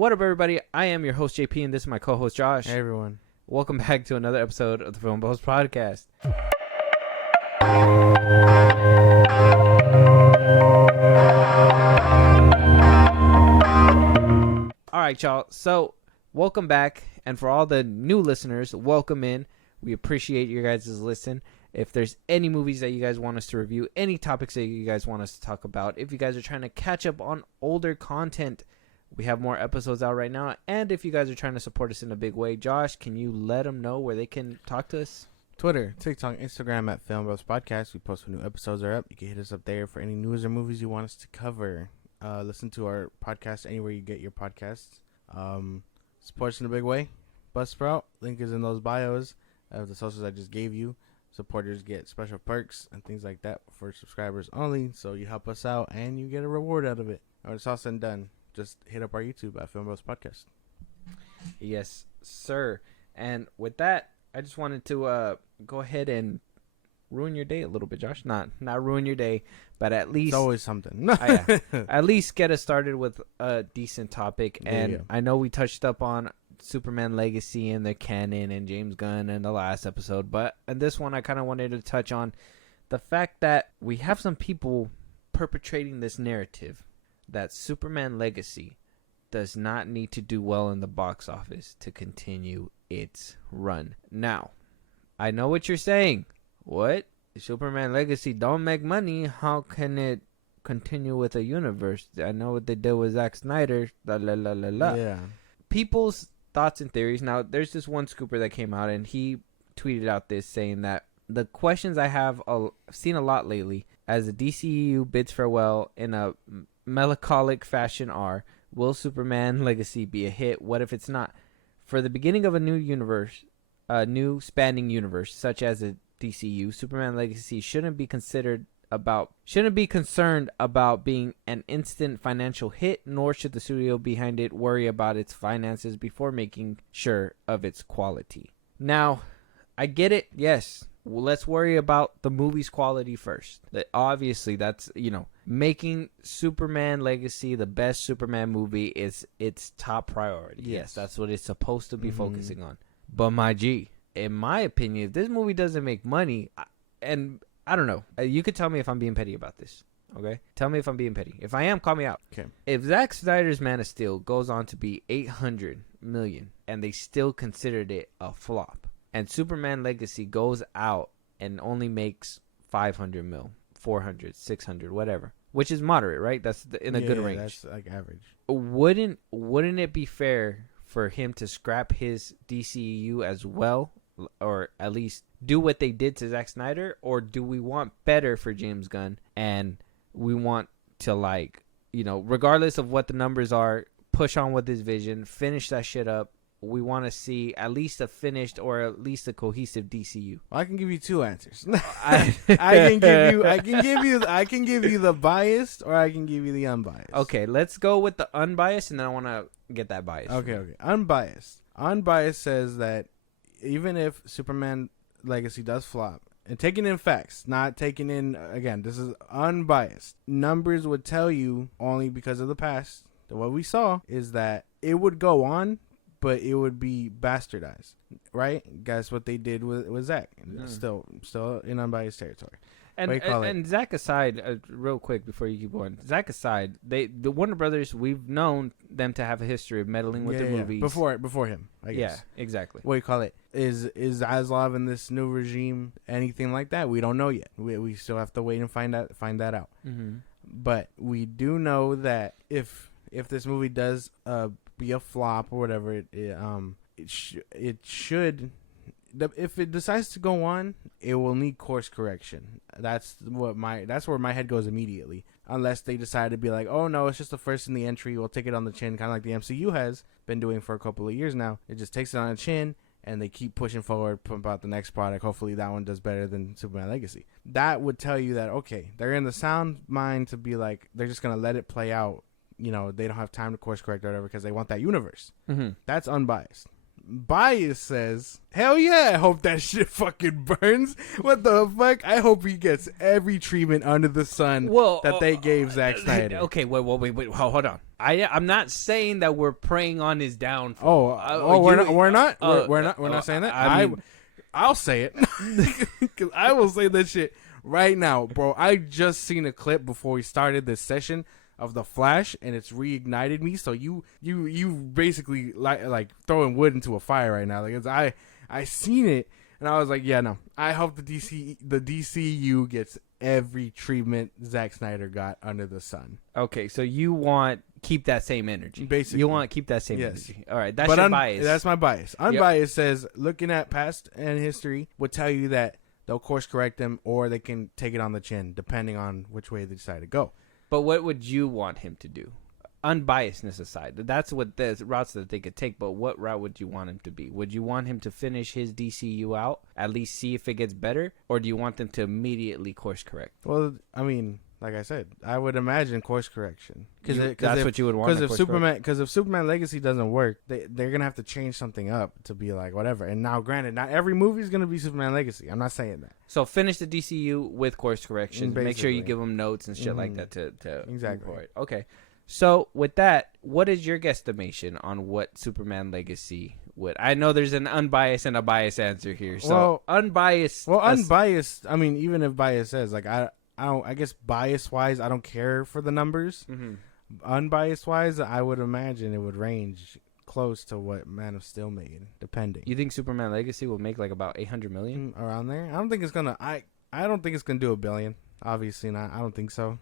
What up, everybody? I am your host, JP, and this is my co-host, Josh. Hey, everyone. Welcome back to another episode of the Filmbros podcast. All right, y'all. So, welcome back. And for all the new listeners, welcome in. We appreciate your guys' listen. If there's any movies that you guys want us to review, any topics that you guys want us to talk about, if you guys are trying to catch up on older content, we have more episodes out right now. And if you guys are trying to support us in a big way, Josh, can you let them know where they can talk to us? Twitter, TikTok, Instagram at Filmbros Podcast. We post when new episodes are up. You can hit us up there for any news or movies you want us to cover. Listen to our podcast anywhere you get your podcasts. Support us in a big way. Buzzsprout, link is in those bios of the socials I just gave you. Supporters get special perks and things like that for subscribers only. So you help us out and you get a reward out of it. When it's all said and done, just hit up our YouTube at Filmbros Podcast. Yes, sir. And with that, I just wanted to go ahead and ruin your day a little bit, Josh. Not ruin your day, but at least... It's always something. At least get us started with a decent topic. And I know we touched up on Superman Legacy and the canon and James Gunn in the last episode, but in this one I kind of wanted to touch on the fact that we have some people perpetrating this narrative that Superman Legacy does not need to do well in the box office to continue its run. Now, I know what you're saying. What? Superman Legacy don't make money. How can it continue with a universe? I know what they did with Zack Snyder. La la la la la. Yeah. People's thoughts and theories. Now, there's this one scooper that came out, and he tweeted out this saying that the questions I have seen a lot lately as the DCEU bids farewell in a melancholic fashion are: will Superman Legacy be a hit? What if it's not? For the beginning of a new universe, a new spanning universe such as the DCU, Superman Legacy shouldn't be concerned about being an instant financial hit, nor should the studio behind it worry about its finances before making sure of its quality. Now, I get it. Yes, well, let's worry about the movie's quality first. Obviously, that's, making Superman Legacy the best Superman movie is its top priority. Yes, that's what it's supposed to be focusing on. But my G, in my opinion, if this movie doesn't make money, and I don't know, you could tell me if I'm being petty about this, okay? Tell me if I'm being petty. If I am, call me out. Okay. If Zack Snyder's Man of Steel goes on to be $800 million and they still considered it a flop, and Superman Legacy goes out and only makes 500 mil, 400, 600, whatever, which is moderate, right? That's in a good range. That's like average. Wouldn't it be fair for him to scrap his DCEU as well, or at least do what they did to Zack Snyder? Or do we want better for James Gunn and we want to, regardless of what the numbers are, push on with his vision, finish that shit up? We want to see at least a finished or at least a cohesive DCU. Well, I can give you two answers. I can give you the biased, or I can give you the unbiased. Okay, let's go with the unbiased, and then I want to get that biased. Okay. Unbiased. Unbiased says that even if Superman Legacy does flop, and taking in facts, not taking in, again, this is unbiased, numbers would tell you, only because of the past, that what we saw is that it would go on, but it would be bastardized, right? Guess what they did with Zack. Still in unbiased territory. And Zack aside, real quick before you keep going, Zack aside, the Warner Brothers, we've known them to have a history of meddling with their movies before him, I guess. Yeah, exactly. What do you call it? Is Zaslav in this new regime anything like that? We don't know yet. We still have to wait and find that out. Mm-hmm. But we do know that if this movie does be a flop or whatever, it should. If it decides to go on, it will need course correction. That's where my head goes immediately. Unless they decide to be like, oh no, it's just the first in the entry, we'll take it on the chin, kind of like the MCU has been doing for a couple of years now. It just takes it on the chin, and they keep pushing forward, pump out the next product. Hopefully that one does better than Superman Legacy. That would tell you that, okay, they're in the sound mind to be like, they're just gonna let it play out. They don't have time to course correct or whatever because they want that universe. Mm-hmm. That's unbiased. Bias says, hell yeah, I hope that shit fucking burns. What the fuck? I hope he gets every treatment under the sun that they gave Zack Snyder. Okay, wait, hold on. I'm not saying that we're preying on his downfall. We're not saying that. I'll say it. Because I will say that shit right now, bro. I just seen a clip before we started this session of The Flash, and it's reignited me. So you basically like throwing wood into a fire right now. Like I seen it, and I was like, yeah, no. I hope the DCU gets every treatment Zack Snyder got under the sun. Okay, so you want keep that same energy. Basically, you want to keep that same energy. All right, that's your bias. That's my bias. Unbiased says looking at past and history would tell you that they'll course correct them, or they can take it on the chin, depending on which way they decide to go. But what would you want him to do? Unbiasedness aside, that's what the routes that they could take. But what route would you want him to be? Would you want him to finish his DCU out, at least see if it gets better, or do you want them to immediately course correct? Well, I mean, like I said, I would imagine course correction. That's what you would want. Because if Superman Legacy doesn't work, they're gonna have to change something up to be like whatever. And now, granted, not every movie is gonna be Superman Legacy. I'm not saying that. So finish the DCU with course correction. Make sure you give them notes and shit like that to exactly. Move forward. Okay. So with that, what is your guesstimation on what Superman Legacy would? I know there's an unbiased and a biased answer here. So unbiased. Well, unbiased. I mean, even if bias says like I guess bias wise, I don't care for the numbers. Mm-hmm. Unbiased wise, I would imagine it would range close to what Man of Steel made, depending. You think Superman Legacy will make like about 800 million around there? I don't think it's gonna. I don't think it's gonna do $1 billion. Obviously not. I don't think so.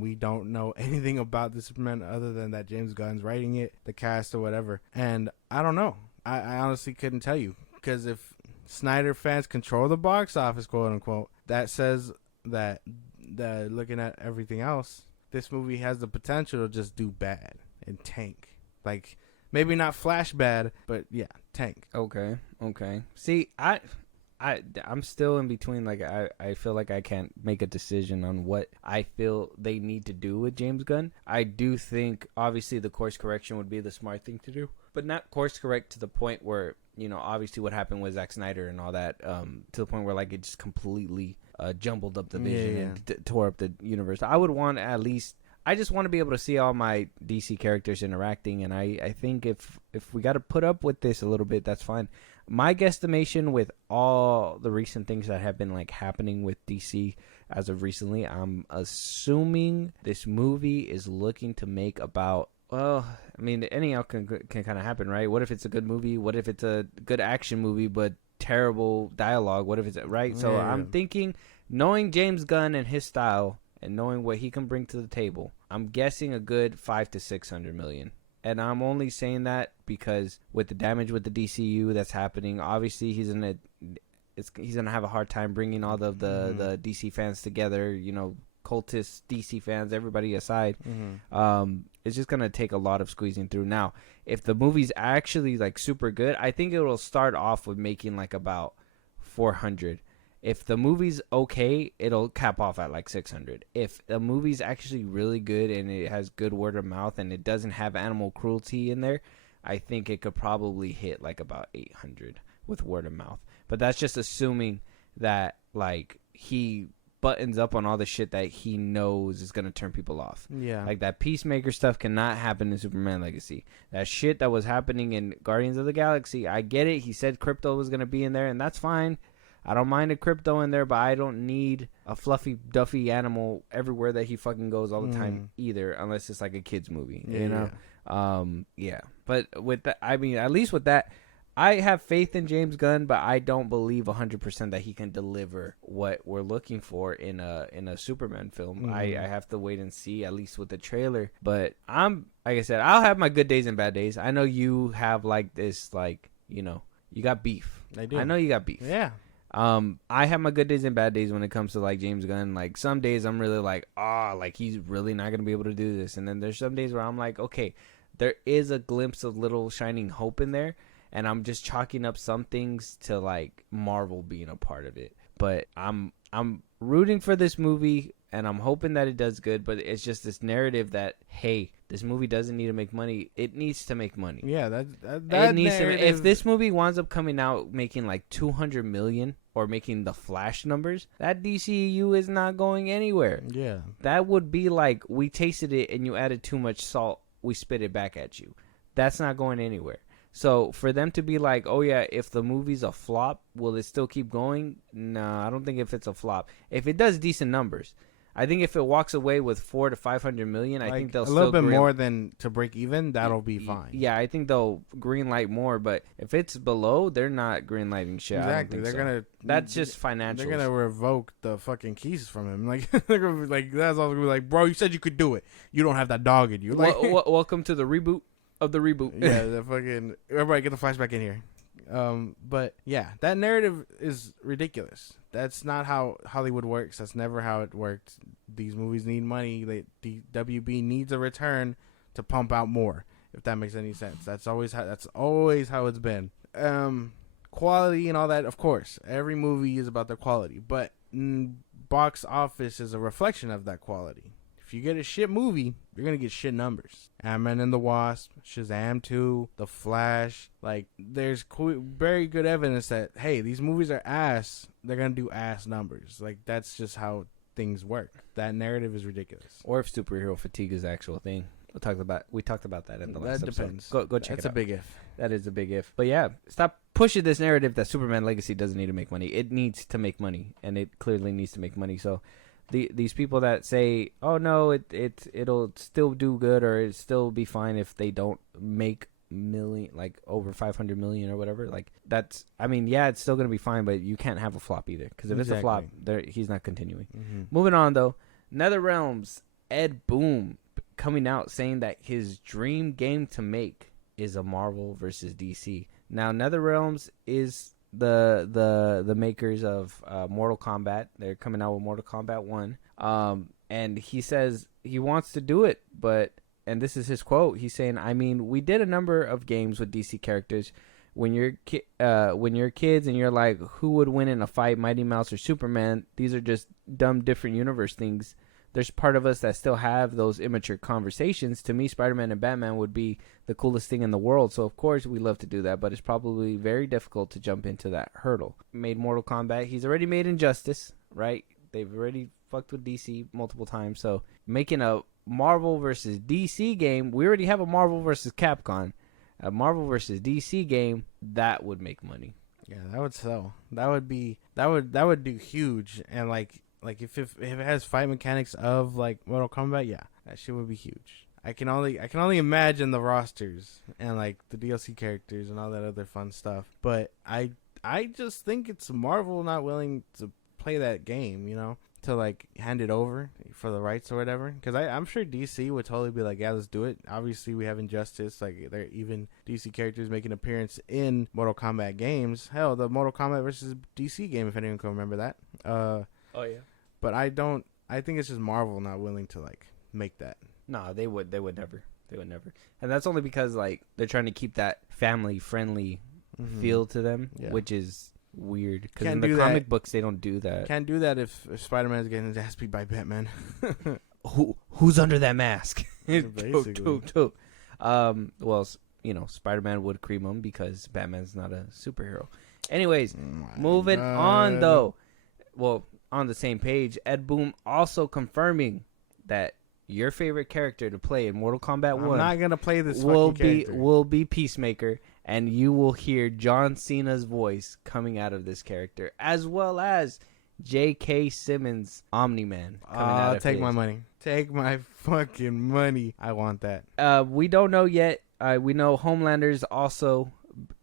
We don't know anything about the Superman other than that James Gunn's writing it, the cast or whatever. And I don't know. I honestly couldn't tell you, because if Snyder fans control the box office, quote unquote, that says that looking at everything else, this movie has the potential to just do bad and tank. Like, maybe not Flash bad, but yeah, tank. Okay. See, I'm still in between. Like, I feel like I can't make a decision on what I feel they need to do with James Gunn. I do think, obviously, the course correction would be the smart thing to do, but not course correct to the point where, you know, obviously what happened with Zack Snyder and all that, to the point where, like, it just completely jumbled up the vision and tore up the universe. I would want at least... I just want to be able to see all my DC characters interacting, and I think if we got to put up with this a little bit, that's fine. My guesstimation with all the recent things that have been like happening with DC as of recently, I'm assuming this movie is looking to make about, well, I mean, any outcome can kind of happen, right? What if it's a good movie? What if it's a good action movie but terrible dialogue? What if it's right? So I'm thinking, knowing James Gunn and his style and knowing what he can bring to the table, I'm guessing a good 500 to 600 million. And I'm only saying that because with the damage with the DCU that's happening, obviously he's gonna have a hard time bringing all of the DC fans together. You know, cultists, DC fans, everybody aside. It's just gonna take a lot of squeezing through. Now, if the movie's actually like super good, I think it will start off with making like about 400. If the movie's okay, it'll cap off at like 600. If the movie's actually really good and it has good word of mouth and it doesn't have animal cruelty in there, I think it could probably hit like about 800 with word of mouth. But that's just assuming that like he buttons up on all the shit that he knows is going to turn people off. Yeah. Like that Peacemaker stuff cannot happen in Superman Legacy. That shit that was happening in Guardians of the Galaxy, I get it. He said crypto was going to be in there, and that's fine. I don't mind a crypto in there, but I don't need a fluffy, duffy animal everywhere that he fucking goes all the time either, unless it's like a kid's movie, you know? Yeah. But with that, I mean, at least with that, I have faith in James Gunn, but I don't believe 100% that he can deliver what we're looking for in a Superman film. I have to wait and see, at least with the trailer. But like I said, I'll have my good days and bad days. I know you have like this, like, you know, you got beef. I do. I know you got beef. Yeah. I have my good days and bad days when it comes to like James Gunn. Like some days I'm really like, like he's really not gonna be able to do this, and then there's some days where I'm like, okay, there is a glimpse of little shining hope in there, and I'm just chalking up some things to like Marvel being a part of it. But I'm rooting for this movie and I'm hoping that it does good, but it's just this narrative that, hey, this movie doesn't need to make money. It needs to make money. Yeah, that it needs narrative... to, if this movie winds up coming out making like 200 million or making the Flash numbers, that DCU is not going anywhere. Yeah. That would be like, we tasted it and you added too much salt, we spit it back at you. That's not going anywhere. So for them to be like, oh yeah, if the movie's a flop, will it still keep going? No, I don't think if it's a flop. If it does decent numbers, I think if it walks away with 400 to 500 million, I think they'll still... A little bit more than to break even, that'll be fine. Yeah, I think they'll green light more, but if it's below, they're not green lighting shit. Exactly. They're going to... That's just financials. They're going to revoke the fucking keys from him. Like, they're gonna be like, that's all going to be like, bro, you said you could do it. You don't have that dog in you. Like, welcome to the reboot of the reboot. Yeah, the fucking... Everybody get the flashback in here. But yeah, that narrative is ridiculous. That's not how Hollywood works. That's never how it worked. These movies need money. The WB needs a return to pump out more, if that makes any sense. That's always how it's been. Quality and all that, of course. Every movie is about the quality, but box office is a reflection of that quality. If you get a shit movie, you're going to get shit numbers. Ant-Man and the Wasp, Shazam 2, The Flash. Like, there's very good evidence that, hey, these movies are ass. They're going to do ass numbers. Like, that's just how things work. That narrative is ridiculous. Or if superhero fatigue is the actual thing. We talked about that in the last episode. Depends. Go check it out. That's a big if. That is a big if. But yeah, stop pushing this narrative that Superman Legacy doesn't need to make money. It needs to make money, and it clearly needs to make money. So these people that say, "Oh no, it'll still do good or it'll still be fine if they don't make over 500 million or whatever," like that's, I mean, yeah, it's still gonna be fine, but you can't have a flop either, because if it's a flop, he's not continuing. Mm-hmm. Moving on though, NetherRealm's Ed Boon coming out saying that his dream game to make is a Marvel versus DC. Now NetherRealms is the makers of Mortal Kombat. They're coming out with Mortal Kombat 1. And he says he wants to do it, but, and this is his quote, he's saying, I mean, we did a number of games with DC characters. When you're kids and you're like, who would win in a fight, Mighty Mouse or Superman? These are just dumb different universe things. There's part of us that still have those immature conversations. To me, Spider-Man and Batman would be the coolest thing in the world. So, of course, we love to do that. But it's probably very difficult to jump into that hurdle. Made Mortal Kombat. He's already made Injustice, right? They've already fucked with DC multiple times. So, making a Marvel versus DC game, we already have a Marvel versus Capcom. A Marvel versus DC game, that would make money. Yeah, that would sell. That would do huge. And, like if it has fight mechanics of like Mortal Kombat, yeah, that shit would be huge. I can only imagine the rosters and like the DLC characters and all that other fun stuff. But I just think it's Marvel not willing to play that game, you know, to like hand it over for the rights or whatever. Because I'm sure DC would totally be like, yeah, let's do it. Obviously, we have Injustice. Like, there even DC characters making an appearance in Mortal Kombat games. Hell, the Mortal Kombat versus DC game, if anyone can remember that. Oh yeah. But I think it's just Marvel not willing to like make that. No, they would never. And that's only because like they're trying to keep that family friendly feel to them, which is weird, because in the comic books they don't do that. Can't do that if Spider-Man's getting his ass beat by Batman. Who's under that mask? Basically. Well, you know, Spider-Man would cream him because Batman's not a superhero. Anyways, moving on though. Well, on the same page, Ed Boon also confirming that your favorite character to play in Mortal Kombat 1, I'm not gonna play this character. will be Peacemaker, and you will hear John Cena's voice coming out of this character, as well as J.K. Simmons' Omni-Man coming out of take my money. Take my fucking money. I want that. We don't know yet. We know Homelander's also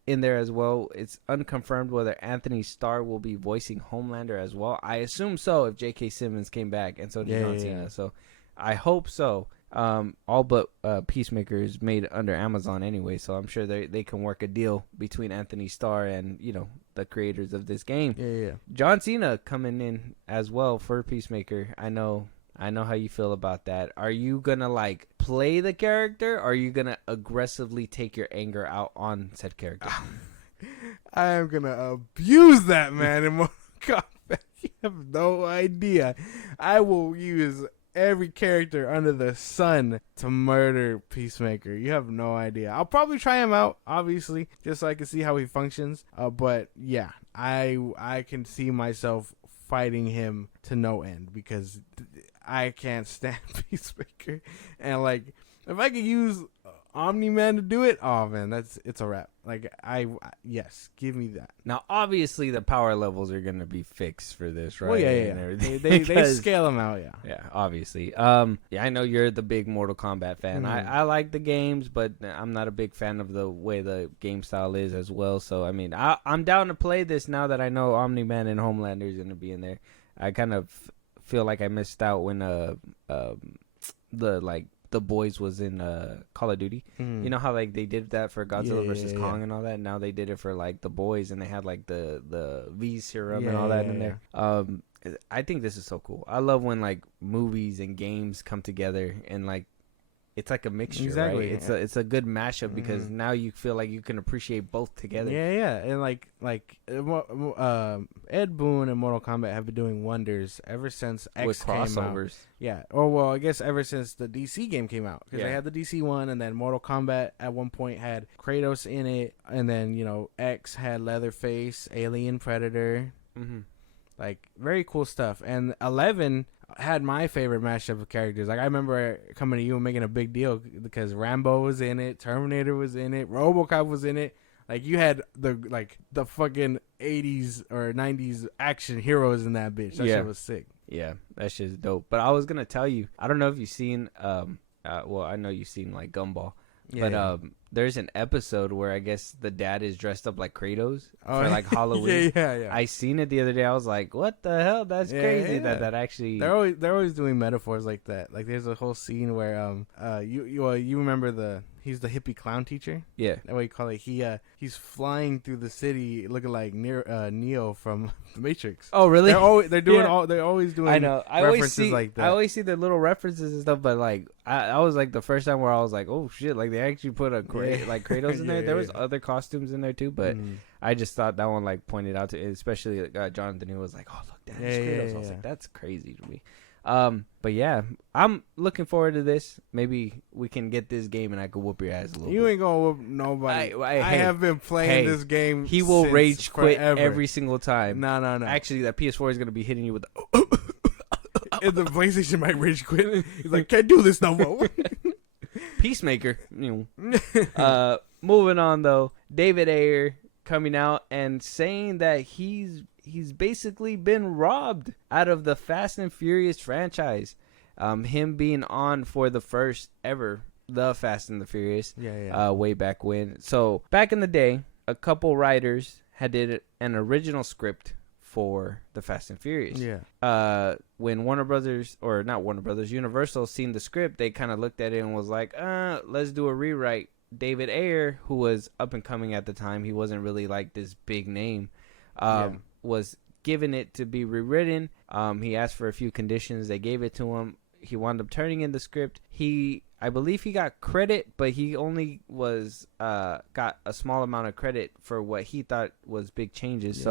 in there as well. It's unconfirmed whether Anthony Starr will be voicing Homelander as well. I assume so if J.K. Simmons came back, and so did John Cena. So I hope so. All but Peacemaker is made under Amazon anyway, so I'm sure they can work a deal between Anthony Starr and, you know, the creators of this game. Yeah. John Cena coming in as well for Peacemaker. I know how you feel about that. Are you gonna like play the character, or are you gonna aggressively take your anger out on said character? I am gonna abuse that man in Mortal Kombat. You have no idea. I will use every character under the sun to murder Peacemaker. You have no idea. I'll probably try him out, obviously, just so I can see how he functions. But yeah, I can see myself fighting him to no end because I can't stand Peacemaker. And like, if I could use Omni-Man to do it, oh man, it's a wrap. Like yes, give me that. Now, obviously, the power levels are gonna be fixed for this, right? Well, yeah. They scale them out, yeah. Yeah, obviously. Yeah, I know you're the big Mortal Kombat fan. Mm. I like the games, but I'm not a big fan of the way the game style is as well. So, I mean, I'm down to play this now that I know Omni-Man and Homelander is gonna be in there. I kind of feel like I missed out when the boys was in Call of Duty. You know how like they did that for Godzilla versus Kong and all that. Now they did it for like the boys, and they had like the V serum and all that in there. I think this is so cool. I love when like movies and games come together and like it's like a mixture, right? It's a good mashup because now you feel like you can appreciate both together. Yeah, and like Ed Boon and Mortal Kombat have been doing wonders ever since X with came crossovers. Out. Yeah, or well, I guess ever since the DC game came out because they had the DC one, and then Mortal Kombat at one point had Kratos in it, and then X had Leatherface, Alien, Predator. Like very cool stuff, and 11 had my favorite mashup of characters. Like I remember coming to you and making a big deal because Rambo was in it, Terminator was in it, RoboCop was in it. Like you had the fucking 80s or 90s action heroes in that bitch. That shit was sick. Yeah, that shit's dope. But I was gonna tell you, I don't know if you've seen well, I know you've seen like Gumball. But there's an episode where I guess the dad is dressed up like Kratos for like Halloween. Yeah. I seen it the other day. I was like, "What the hell? That's crazy!" Yeah. That actually they're always doing metaphors like that. Like there's a whole scene where you remember he's the hippie clown teacher. Yeah, that way you call it. He's flying through the city looking like Neo from The Matrix. Oh really? They're always doing. I know. I references like that. I always see the little references and stuff, but like I was like the first time where I was like, oh shit! Like they actually put like Kratos in there. There was other costumes in there too, but I just thought that one like pointed out to it, especially Jonathan, who was like, oh look, that is Kratos. I was like, that's crazy to me. But yeah, I'm looking forward to this. Maybe we can get this game and I could whoop your ass a little bit. You ain't gonna whoop nobody. I have been playing this game. He will rage quit forever. every single time. No. Actually, that PS4 is gonna be hitting you with and the PlayStation might rage quit. He's like, can't do this no more. Peacemaker. Moving on though, David Ayer coming out and saying that he's basically been robbed out of the Fast and Furious franchise. Him being on for the first ever the Fast and the Furious. Way back when. So back in the day, a couple writers had did an original script for the Fast and Furious. When Universal seen the script, they kind of looked at it and was like, let's do a rewrite. David Ayer, who was up and coming at the time, he wasn't really like this big name, was given it to be rewritten. He asked for a few conditions. They gave it to him. He wound up turning in the script. I believe he got credit, but he only got a small amount of credit for what he thought was big changes.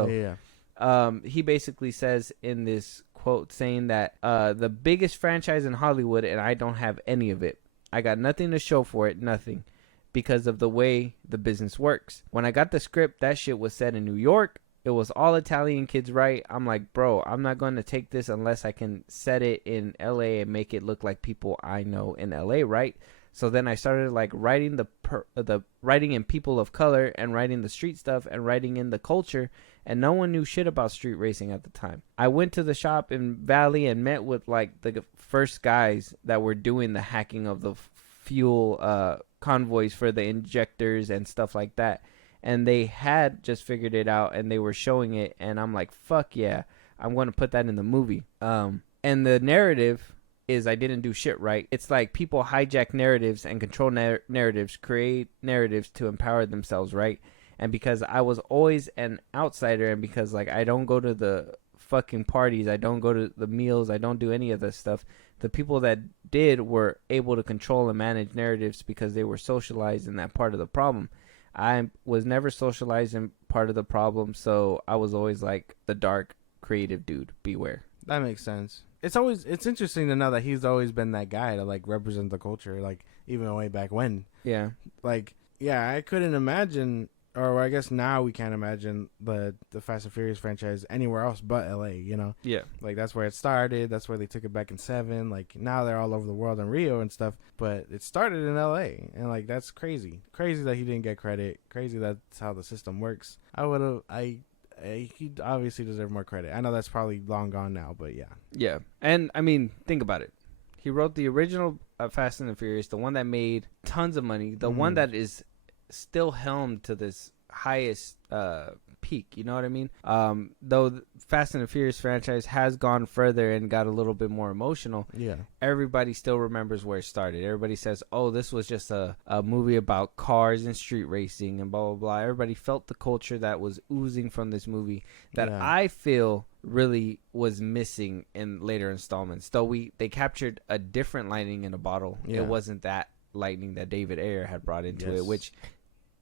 He basically says in this quote saying that the biggest franchise in Hollywood, and I don't have any of it. I got nothing to show for it, nothing, because of the way the business works. When I got the script, that shit was set in New York. It was all Italian kids, right? I'm like, bro, I'm not going to take this unless I can set it in LA and make it look like people I know in LA, right? So then I started like writing the writing in people of color and writing the street stuff and writing in the culture, and no one knew shit about street racing at the time. I went to the shop in Valley and met with like the first guys that were doing the hacking of the fuel convoys for the injectors and stuff like that. And they had just figured it out and they were showing it. And I'm like, fuck yeah, I'm going to put that in the movie. And the narrative is I didn't do shit right. It's like people hijack narratives and control narratives, create narratives to empower themselves, right? And because I was always an outsider, and because like I don't go to the fucking parties, I don't go to the meals, I don't do any of this stuff, the people that did were able to control and manage narratives because they were socialized in that part of the problem. I was never socialized in part of the problem, so I was always like the dark creative dude. Beware. That makes sense. It's interesting to know that he's always been that guy to like represent the culture, like even way back when. Yeah. Like, yeah, I couldn't imagine, or I guess now we can't imagine the Fast and Furious franchise anywhere else but LA, you know? Yeah. Like, that's where it started. That's where they took it back in 7. Like, now they're all over the world in Rio and stuff, but it started in LA. And, like, that's crazy. Crazy that he didn't get credit. Crazy that's how the system works. He obviously deserved more credit. I know that's probably long gone now, but yeah. Yeah. And, I mean, think about it. He wrote the original Fast and the Furious, the one that made tons of money, the one that is still helmed to this highest peak, you know what I mean? Though the Fast and the Furious franchise has gone further and got a little bit more emotional, yeah, everybody still remembers where it started. Everybody says, oh, this was just a movie about cars and street racing and blah blah blah. Everybody felt the culture that was oozing from this movie that I feel really was missing in later installments. Though they captured a different lightning in a bottle. It wasn't that lightning that David Ayer had brought into it, which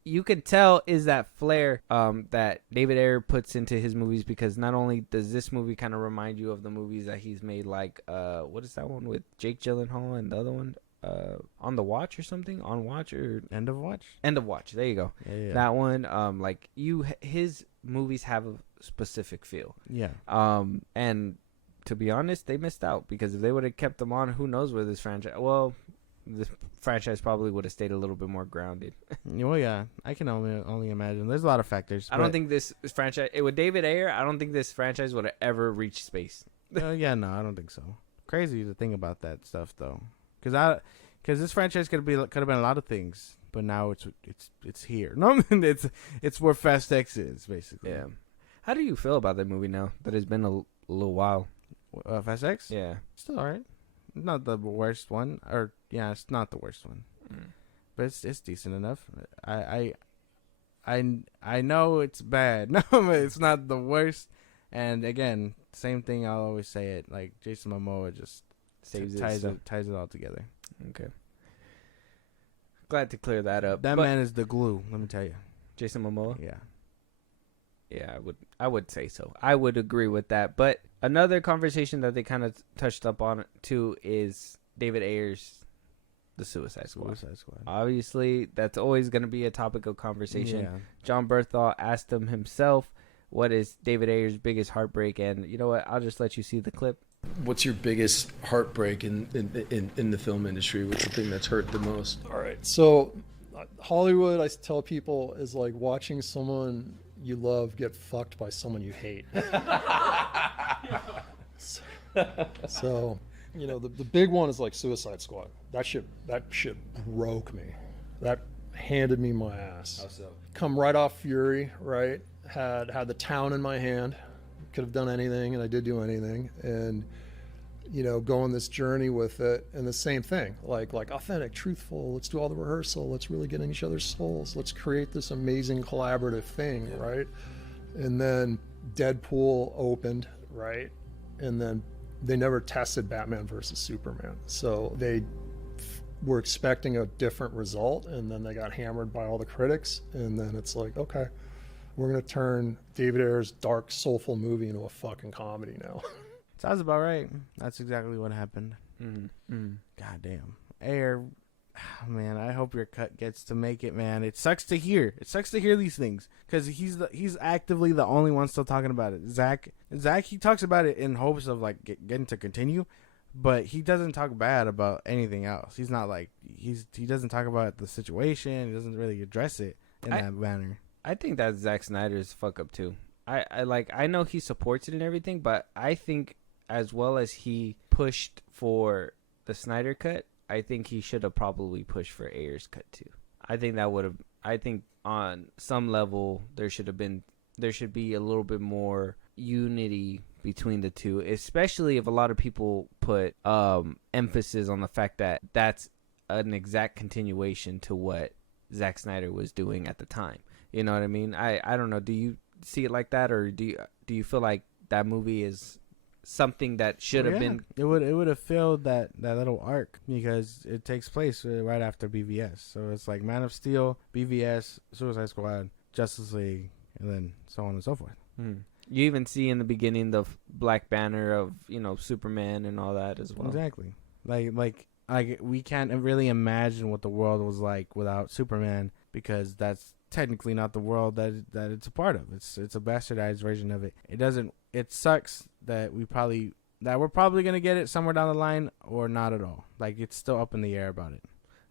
you can tell is that flair that David Ayer puts into his movies, because not only does this movie kind of remind you of the movies that he's made, like what is that one with Jake Gyllenhaal, and the other one On the Watch or something, On Watch or End of Watch, there you go. That one, like his movies have a specific feel, and to be honest, they missed out, because if they would have kept them on, who knows where this franchise probably would have stayed a little bit more grounded. Well, yeah, I can only imagine. There's a lot of factors. I don't think this franchise, with David Ayer, I don't think this franchise would have ever reached space. Yeah, no, I don't think so. Crazy to think about that stuff though, because this franchise could have been a lot of things, but now it's here. No, it's where Fast X is basically. Yeah. How do you feel about that movie now that it's been a little while? Fast X? Yeah, still alright. Not the worst one, it's not the worst one, but it's decent enough. I know it's bad. No, it's not the worst. And again, same thing. I'll always say it. Like Jason Momoa just ties it all together. Okay. Glad to clear that up. That man is the glue. Let me tell you. Jason Momoa. Yeah. Yeah, I would say so. I would agree with that. But another conversation that they kind of touched up on too is David Ayer's The Suicide Squad. Obviously, that's always going to be a topic of conversation. Yeah. John Berthal asked him himself, what is David Ayer's biggest heartbreak? And you know what? I'll just let you see the clip. What's your biggest heartbreak in the film industry? What's the thing that's hurt the most? All right. So Hollywood, I tell people, is like watching someone you love get fucked by someone you hate. So, you know, the big one is like Suicide Squad. That shit broke me. That handed me my ass. How so? Come right off Fury, right? Had the town in my hand. Could have done anything, and I did do anything. And, you know, go on this journey with it, and the same thing, like authentic, truthful. Let's do all the rehearsal. Let's really get in each other's souls. Let's create this amazing collaborative thing, right? And then Deadpool opened, right? And then they never tested Batman versus Superman, so they were expecting a different result, and then they got hammered by all the critics. And then it's like, okay, we're gonna turn David Ayer's dark, soulful movie into a fucking comedy now. Sounds about right. That's exactly what happened. God damn. Ayer, man, I hope your cut gets to make it, man. It sucks to hear. It sucks to hear these things, because he's actively the only one still talking about it. Zack, he talks about it in hopes of like getting to continue, but he doesn't talk bad about anything else. He's not like he doesn't talk about the situation. He doesn't really address it in that manner. I think that's Zack Snyder's fuck up too. I know he supports it and everything, but I think as well as he pushed for the Snyder cut, I think he should have probably pushed for Ayer's cut too. I think on some level there should be a little bit more unity between the two, especially if a lot of people put emphasis on the fact that that's an exact continuation to what Zack Snyder was doing at the time. You know what I mean? I don't know. Do you see it like that, or do you feel like that movie is something that should have been? It would have filled that little arc, because it takes place right after BVS. So it's like Man of Steel, BVS, Suicide Squad, Justice League, and then so on and so forth. You even see in the beginning the black banner of, Superman and all that as well. Exactly. Like we can't really imagine what the world was like without Superman, because that's technically not the world that it's a part of. It's a bastardized version of it. It sucks that we're probably gonna get it somewhere down the line or not at all. Like, it's still up in the air about it.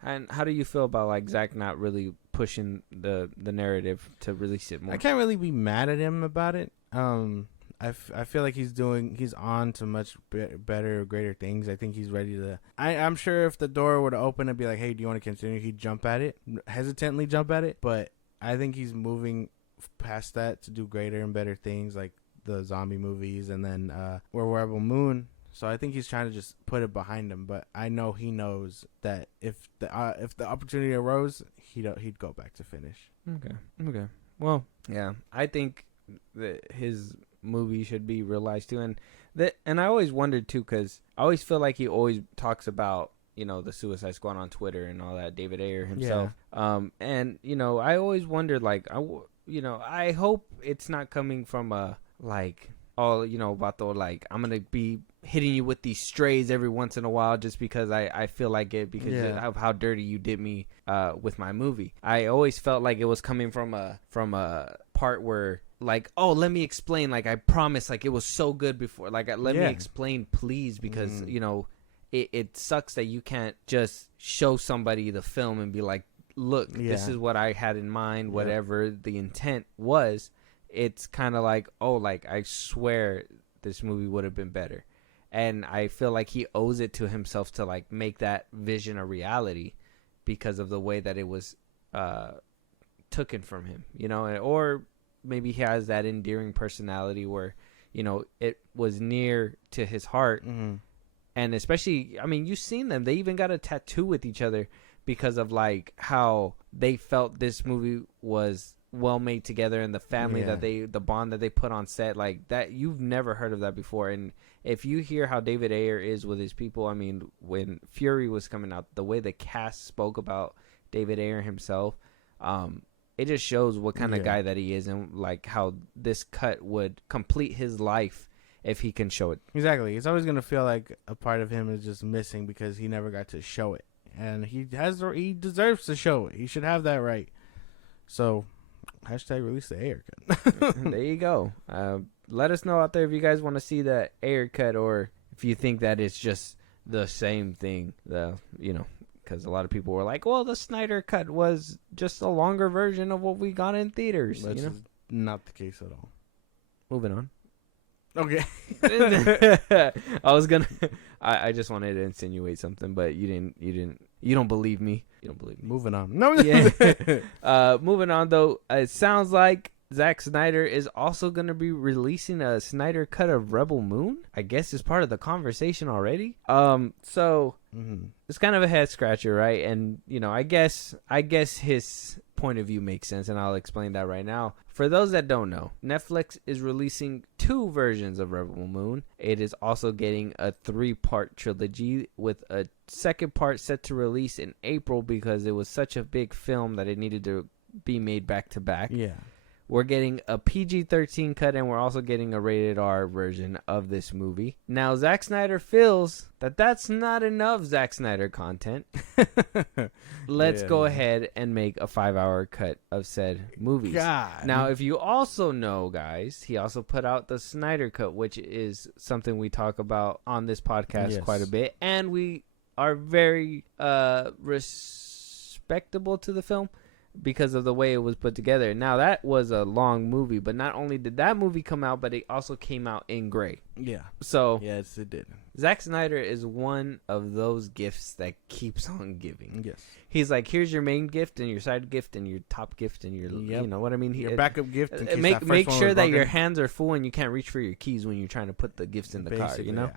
And how do you feel about like Zack not really pushing the narrative to release it more? I can't really be mad at him about it. I feel like he's on to much better, greater things. I think he's ready to. I'm sure if the door were to open and be like, "Hey, do you want to continue?" He'd jump at it, hesitantly jump at it. But I think he's moving past that to do greater and better things, like the zombie movies, and then Rebel Moon. So I think he's trying to just put it behind him. But I know he knows that if the opportunity arose, he'd go back to finish. Okay. Well, yeah, I think that his movie should be realized too, and I always wondered too, because I always feel like he always talks about the Suicide Squad on Twitter and all that, David Ayer himself. And I always wondered, like, I hope it's not coming from a like, about the like, I'm gonna be hitting you with these strays every once in a while just because I feel like it, because of how dirty you did me with my movie. I always felt like it was coming from a part where, like, oh, let me explain, like, I promise, like, it was so good before, like, let me explain, please, because it sucks that you can't just show somebody the film and be like, look, this is what I had in mind, whatever the intent was. It's kind of like, oh, like, I swear this movie would have been better. And I feel like he owes it to himself to, like, make that vision a reality because of the way that it was taken from him, or maybe he has that endearing personality where, it was near to his heart. Mm-hmm. And especially, I mean, you've seen them. They even got a tattoo with each other because of, like, how they felt this movie was well made together, and the family the bond that they put on set, like that. You've never heard of that before. And if you hear how David Ayer is with his people, I mean, when Fury was coming out, the way the cast spoke about David Ayer himself, it just shows what kind of guy that he is, and like how this cut would complete his life if he can show it. Exactly. It's always going to feel like a part of him is just missing because he never got to show it. And he deserves to show it. He should have that right. So, #release the Ayer cut. There you go. Let us know out there if you guys want to see the Ayer cut, or if you think that it's just the same thing. Because a lot of people were like, well, the Snyder cut was just a longer version of what we got in theaters. That's not the case at all. Moving on. Okay. I just wanted to insinuate something, but you don't believe me. You don't believe me. Moving on. No. Moving on though. It sounds like Zack Snyder is also going to be releasing a Snyder cut of Rebel Moon. I guess it's part of the conversation already. So it's kind of a head scratcher, right? And I guess his point of view makes sense, and I'll explain that right now. For those that don't know, Netflix is releasing 2 versions of Rebel Moon. It is also getting a 3-part trilogy with a second part set to release in April because it was such a big film that it needed to be made back to back. Yeah. We're getting a PG-13 cut, and we're also getting a rated R version of this movie. Now, Zack Snyder feels that that's not enough Zack Snyder content. Let's go ahead and make a 5-hour cut of said movies. God. Now, if you also know, guys, he also put out the Snyder cut, which is something we talk about on this podcast quite a bit. And we are very respectable to the film because of the way it was put together. Now, that was a long movie, but not only did that movie come out, but it also came out in gray. Yeah. So, yes, it did. Zack Snyder is one of those gifts that keeps on giving. Yes. He's like, here's your main gift and your side gift and your top gift and your, you know what I mean? Your backup gift. In case make sure that your hands are full and you can't reach for your keys when you're trying to put the gifts in the car, you know?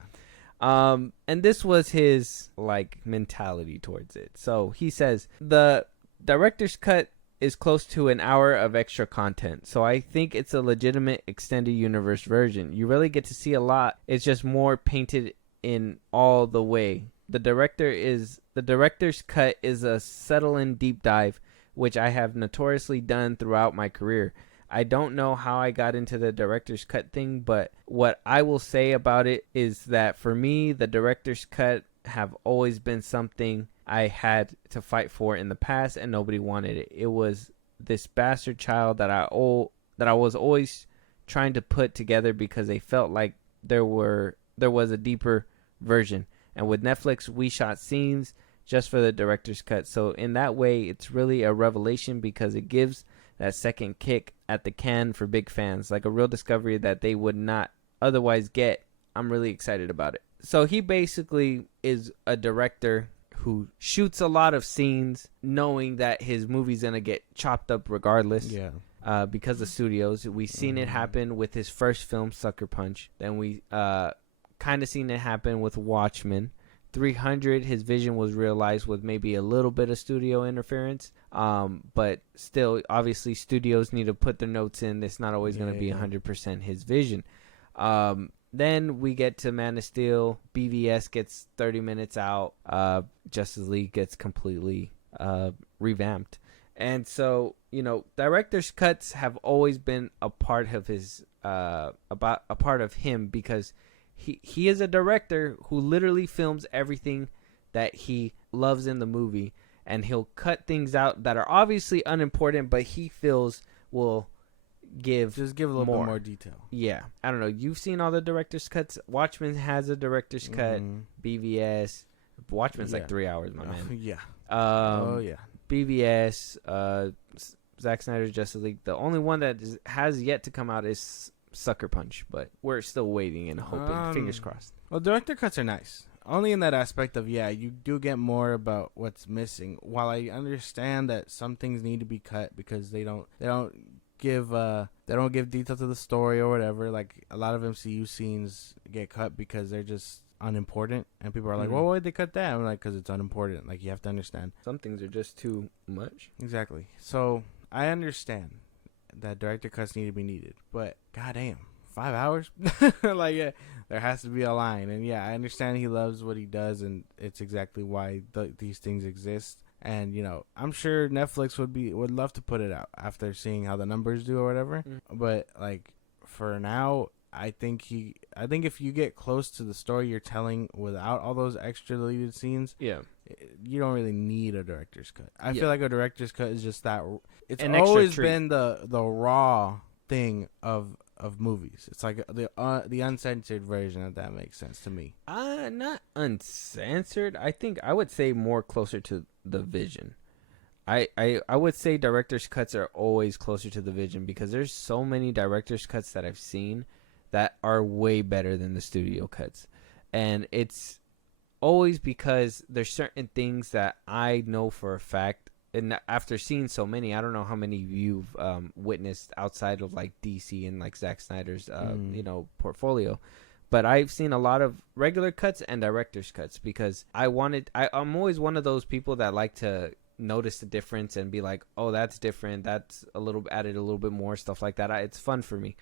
Yeah. And this was his, like, mentality towards it. So he says, the director's cut is close to an hour of extra content, so I think it's a legitimate extended universe version. You really get to see a lot. It's just more painted in all the way. The director's cut is a settle-in deep dive, which I have notoriously done throughout my career. I don't know how I got into the director's cut thing, but what I will say about it is that for me, the director's cut have always been something I had to fight for in the past, and nobody wanted it. It was this bastard child that I was always trying to put together because they felt like there was a deeper version. And with Netflix, we shot scenes just for the director's cut. So in that way, it's really a revelation because it gives that second kick at the can for big fans, like a real discovery that they would not otherwise get. I'm really excited about it. So he basically is a director who shoots a lot of scenes knowing that his movie's going to get chopped up regardless. Yeah. Because of studios. We've seen it happen with his first film, Sucker Punch. Then we kind of seen it happen with Watchmen. 300, his vision was realized with maybe a little bit of studio interference. But still, obviously, studios need to put their notes in. It's not always going to be 100% his vision. Then we get to Man of Steel. BVS gets 30 minutes out. Justice League gets completely revamped. And so, director's cuts have always been a part of his, a part of him because he is a director who literally films everything that he loves in the movie, and he'll cut things out that are obviously unimportant, but he feels will give a little bit more detail. Yeah, I don't know. You've seen all the director's cuts. Watchmen has a director's cut. BVS, Watchmen's like 3 hours, my man. Yeah. Yeah. BVS, Zack Snyder's Justice League. The only one that has yet to come out is Sucker Punch, but we're still waiting and hoping. Fingers crossed. Well, director cuts are nice. Only in that aspect of, you do get more about what's missing. While I understand that some things need to be cut because they don't give detail to the story or whatever. Like a lot of MCU scenes get cut because they're just unimportant, and people are like, well, why'd they cut that? I'm like, because it's unimportant. Like, you have to understand. Some things are just too much. Exactly. So I understand that director cuts need to be needed, but goddamn, 5 hours? Like, there has to be a line. And I understand he loves what he does, and it's exactly why these things exist. And I'm sure Netflix would love to put it out after seeing how the numbers do or whatever. But like for now, I think if you get close to the story you're telling without all those extra deleted scenes, you don't really need a director's cut. I feel like a director's cut is just that. It's always been the raw thing of movies. It's like the uncensored version, if that makes sense to me. Not uncensored. I think I would say more closer to the vision. I would say director's cuts are always closer to the vision because there's so many director's cuts that I've seen that are way better than the studio cuts. And it's always because there's certain things that I know for a fact, and after seeing so many, I don't know how many you've witnessed outside of like DC and like Zack Snyder's portfolio, but I've seen a lot of regular cuts and director's cuts because I'm always one of those people that like to notice the difference and be like, oh, that's different, that's added a little bit more, stuff like that. It's fun for me.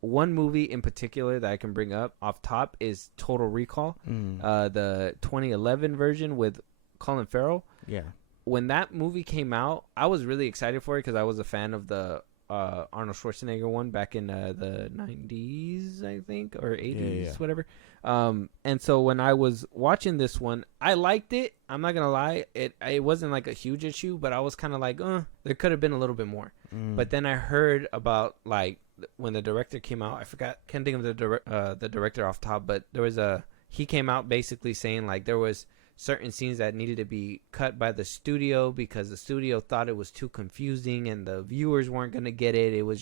One movie in particular that I can bring up off top is Total Recall, the 2011 version with Colin Farrell. Yeah. When that movie came out, I was really excited for it because I was a fan of the Arnold Schwarzenegger one back in the 90s, I think, or 80s, whatever. And so when I was watching this one, I liked it. I'm not gonna lie, it wasn't like a huge issue, but I was kind of like, there could have been a little bit more. But then I heard about like when the director came out, can't think of the director off top, but he came out basically saying like there was certain scenes that needed to be cut by the studio because the studio thought it was too confusing and the viewers weren't going to get it. It was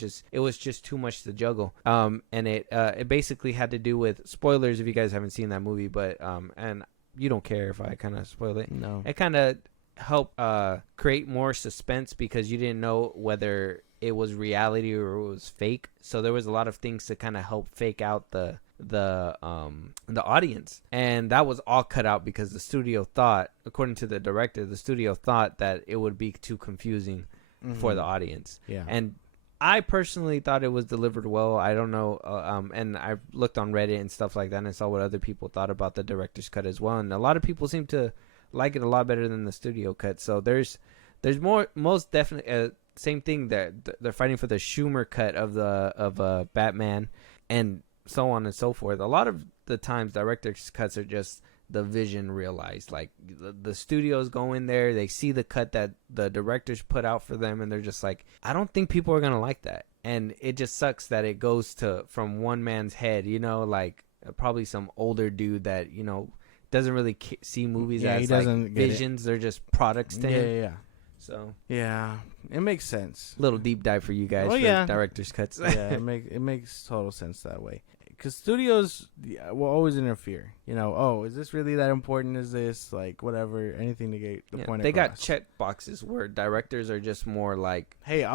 just too much to juggle. And it basically had to do with spoilers if you guys haven't seen that movie, but and you don't care if I kind of spoil it. No. It kind of helped create more suspense because you didn't know whether it was reality or it was fake. So there was a lot of things to kind of help fake out the audience, and that was all cut out because the studio thought, according to the director, that it would be too confusing for the audience. And I personally thought it was delivered well. I don't know, and I looked on Reddit and stuff like that and saw what other people thought about the director's cut as well, and a lot of people seem to like it a lot better than the studio cut. So there's most definitely same thing, that they're fighting for the Schumer cut of Batman, and so on and so forth. A lot of the times, director's cuts are just the vision realized. Like the studios go in there, they see the cut that the directors put out for them, and they're just like, I don't think people are gonna like that. And it just sucks that it goes from one man's head, you know, like probably some older dude that, you know, doesn't really see movies as like visions. They're just products to him. Yeah. So yeah, it makes sense. Little deep dive for you guys. Director's cuts. Yeah, it makes total sense that way. Because studios will always interfere. You know, oh, is this really that important? Is this like whatever? Anything to get the point across. They got check boxes where directors are just more like, hey,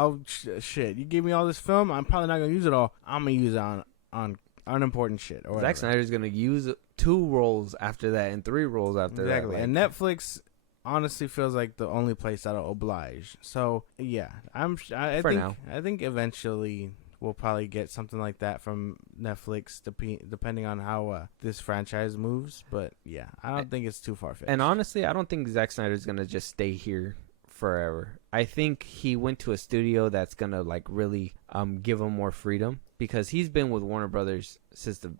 shit, you give me all this film, I'm probably not gonna use it all. I'm gonna use it on unimportant shit. Or Zack Snyder's gonna use 2 roles after that and 3 roles after that. Exactly, and Netflix honestly feels like the only place that'll oblige. So yeah, I think eventually we'll probably get something like that from Netflix, depending on how this franchise moves. But yeah, I don't think it's too far-fetched. And honestly, I don't think Zack Snyder's going to just stay here forever. I think he went to a studio that's going to like really give him more freedom, because he's been with Warner Brothers since the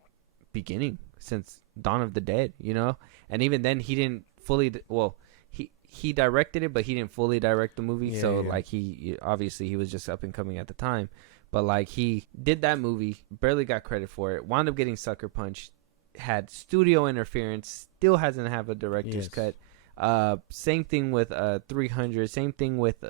beginning, since Dawn of the Dead, you know? And even then he didn't fully, he directed it, but he didn't fully direct the movie. Like he obviously he was just up and coming at the time. But, like, he did that movie, barely got credit for it, wound up getting sucker punched, had studio interference, still hasn't have a director's cut. Same thing with 300, same thing with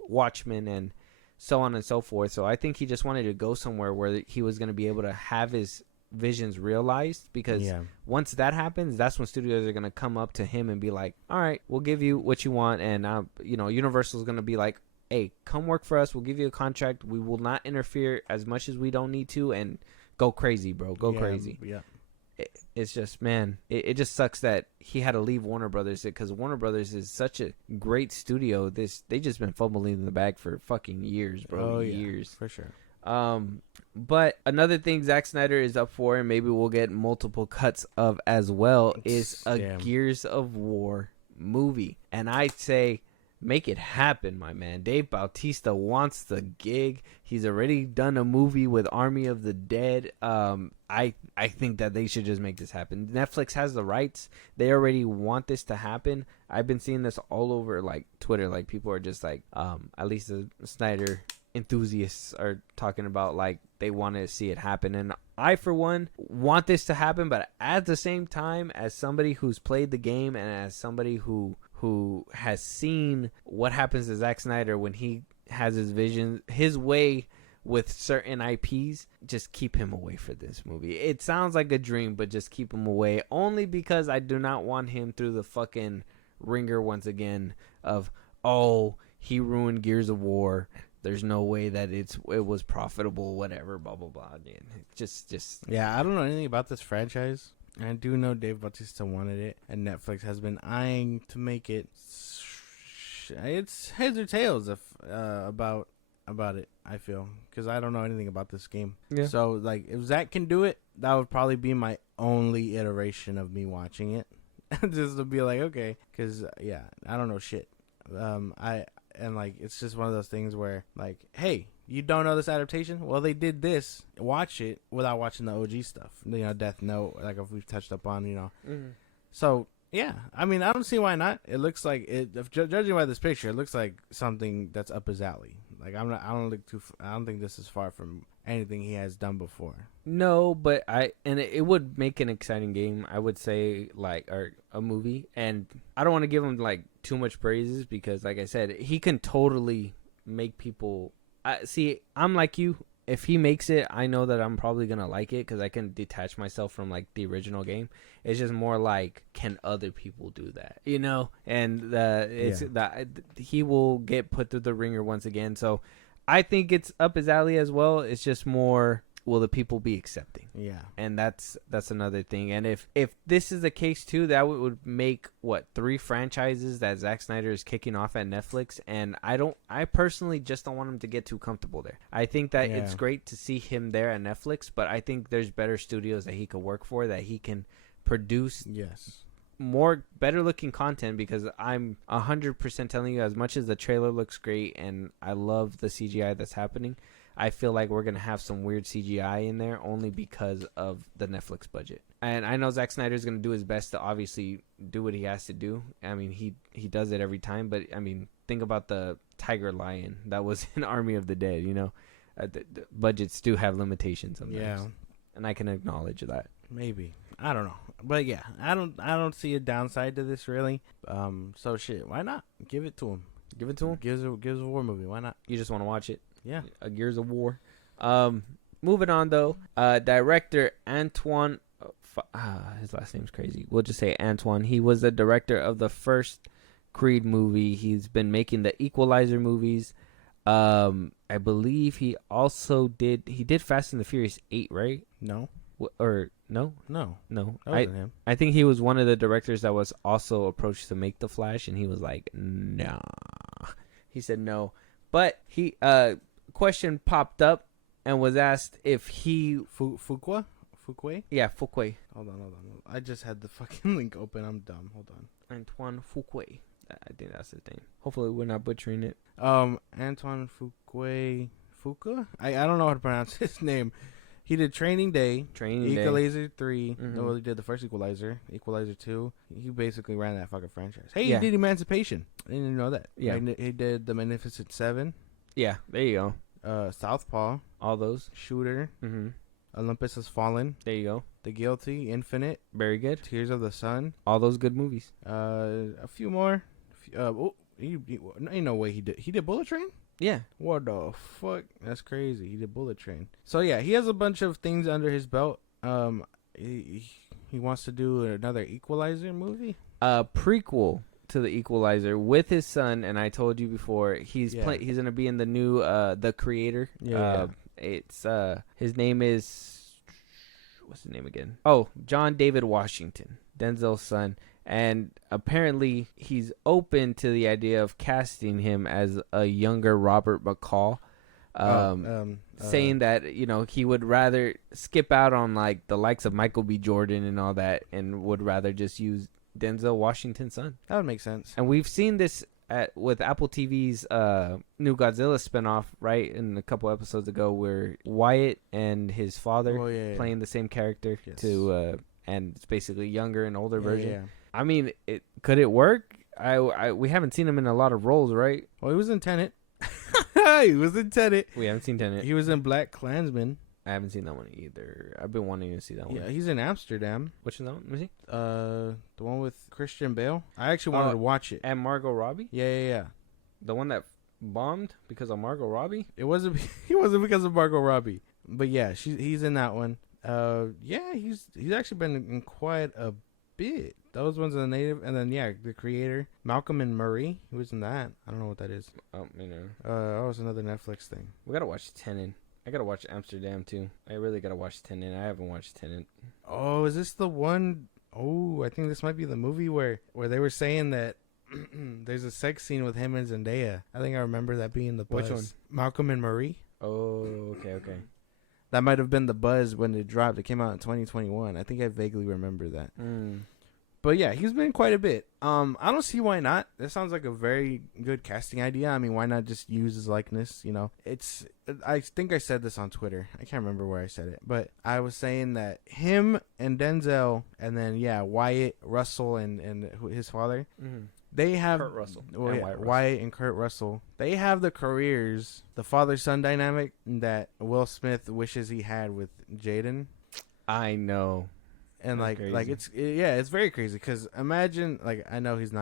Watchmen, and so on and so forth. So I think he just wanted to go somewhere where he was going to be able to have his visions realized, because once that happens, that's when studios are going to come up to him and be like, all right, we'll give you what you want. And, you know, Universal's going to be like, hey, come work for us. We'll give you a contract. We will not interfere as much as we don't need to, and go crazy, bro. Go crazy. Yeah. It's just, man, it just sucks that he had to leave Warner Brothers, because Warner Brothers is such a great studio. They just been fumbling in the bag for fucking years, bro. Years. For sure. But another thing Zack Snyder is up for, and maybe we'll get multiple cuts of as well, is a Gears of War movie. And I'd say, make it happen, my man. Dave Bautista wants the gig. He's already done a movie with Army of the Dead. I think that they should just make this happen. Netflix has the rights. They already want this to happen. I've been seeing this all over like Twitter. Like people are just like, at least the Snyder enthusiasts are talking about like they want to see it happen. And I, for one, want this to happen. But at the same time, as somebody who's played the game and as somebody who has seen what happens to Zack Snyder when he has his vision, his way with certain IPs, just keep him away for this movie. It sounds like a dream, but just keep him away, only because I do not want him through the fucking ringer once again of, oh, he ruined Gears of War. There's no way that it was profitable, whatever, blah, blah, blah. Just. Yeah, I don't know anything about this franchise. I do know Dave Bautista wanted it, and Netflix has been eyeing to make it. It's heads or tails about it, I feel, because I don't know anything about this game. Yeah. So, like, if Zach can do it, that would probably be my only iteration of me watching it. Just to be like, okay, because, yeah, I don't know shit. It's just one of those things where, like, hey, you don't know this adaptation? Well, they did this. Watch it without watching the OG stuff. You know, Death Note, like if we've touched up on, you know. Mm-hmm. So, yeah. I mean, I don't see why not. It looks like judging by this picture, it looks like something that's up his alley. Like I don't think this is far from anything he has done before. No, but it would make an exciting game, I would say, like, or a movie. And I don't want to give him like too much praises, because like I said, he can totally make people see. I'm like you. If he makes it, I know that I'm probably gonna like it, because I can detach myself from like the original game. It's just more like, can other people do that, you know? And he will get put through the ringer once again. So I think it's up his alley as well. It's just more, will the people be accepting? Yeah. And that's another thing. And if this is the case too, that would make 3 franchises that Zack Snyder is kicking off at Netflix. And I personally just don't want him to get too comfortable there. I think that it's great to see him there at Netflix, but I think there's better studios that he could work for, that he can produce more better looking content, because I'm 100% telling you, as much as the trailer looks great and I love the CGI that's happening, I feel like we're going to have some weird CGI in there only because of the Netflix budget. And I know Zack Snyder's going to do his best to obviously do what he has to do. I mean, he does it every time, but I mean, think about the tiger lion that was in Army of the Dead, you know. The budgets do have limitations sometimes. Yeah. And I can acknowledge that. Maybe. I don't know. But yeah, I don't see a downside to this really. So shit, why not? Give it to him. Give it to him? Gives a war movie. Why not? You just want to watch it? Yeah. A Gears of War. Moving on though, director Antoine, his last name's crazy. We'll just say Antoine. He was the director of the first Creed movie. He's been making the Equalizer movies. I believe he also did Fast and the Furious 8, right? No. Or no? No. No. That wasn't him. I think he was one of the directors that was also approached to make The Flash, and he was like, nah. He said no. But he question popped up and was asked if he Fuqua? Yeah, Fuqua. Hold on. I just had the fucking link open. I'm dumb. Hold on. Antoine Fuqua. I think that's his name. Hopefully we're not butchering it. Antoine Fuqua. I don't know how to pronounce his name. He did Training Day, Equalizer 3. Mm-hmm. Well, he did the first Equalizer 2. He basically ran that fucking franchise. Hey, Yeah. he did Emancipation. I didn't even know that. Yeah. He did The Magnificent Seven, Yeah, there you go. Southpaw, All those. Shooter, Mm-hmm. Olympus Has Fallen, There you go. The Guilty, Infinite, Very good. Tears of the Sun, All those good movies. a few more. Ain't no way he did Bullet Train? Yeah. What the fuck? That's crazy. He did Bullet Train. So yeah, he has a bunch of things under his belt. He wants to do another Equalizer movie. Prequel to the Equalizer with his son, and I told you before, he's Yeah. he's gonna be in the new The Creator. Yeah. It's his name is, what's his name again? Oh, John David Washington, Denzel's son. And apparently he's open to the idea of casting him as a younger Robert McCall, saying that, you know, he would rather skip out on like the likes of Michael B. Jordan and all that, and would rather just use Denzel Washington's son. That would make sense. And we've seen this with Apple TV's new Godzilla spinoff, right? In a couple episodes ago, where Wyatt and his father playing the same character. Yes. And it's basically younger and older version. Yeah. I mean, could it work? We haven't seen him in a lot of roles, right? Well, he was in Tenet. He was in Tenet. We haven't seen Tenet. He was in Black Klansman. I haven't seen that one either. I've been wanting to see that one. Yeah, he's in Amsterdam. Which is that one? Let me see. The one with Christian Bale. I actually wanted to watch it. And Margot Robbie? Yeah. The one that bombed because of Margot Robbie? It wasn't because of Margot Robbie. But yeah, he's in that one. Yeah, he's actually been in quite a bit. Those ones are the native, and then The Creator, Malcolm and Marie. He was in that. I don't know what that is. Oh, you know. It's another Netflix thing. We gotta watch Tenet. I gotta watch Amsterdam too. I really gotta watch Tenet. I haven't watched Tenet. Oh, is this the one? Oh, I think this might be the movie where they were saying that there's a sex scene with him and Zendaya. I think I remember that being the buzz. Which one? Malcolm and Marie. Oh, okay. That might have been the buzz when it dropped. It came out in 2021. I think I vaguely remember that. But yeah, he's been quite a bit. I don't see why not. That sounds like a very good casting idea. I mean, why not just use his likeness? You know, I think I said this on Twitter. I can't remember where I said it, but I was saying that him and Denzel, and then Wyatt Russell and his father, they have Kurt Russell. Well, and Wyatt and Kurt Russell. They have the careers, the father-son dynamic that Will Smith wishes he had with Jaden. I know. And That's crazy. it's very crazy because imagine, like, I know he's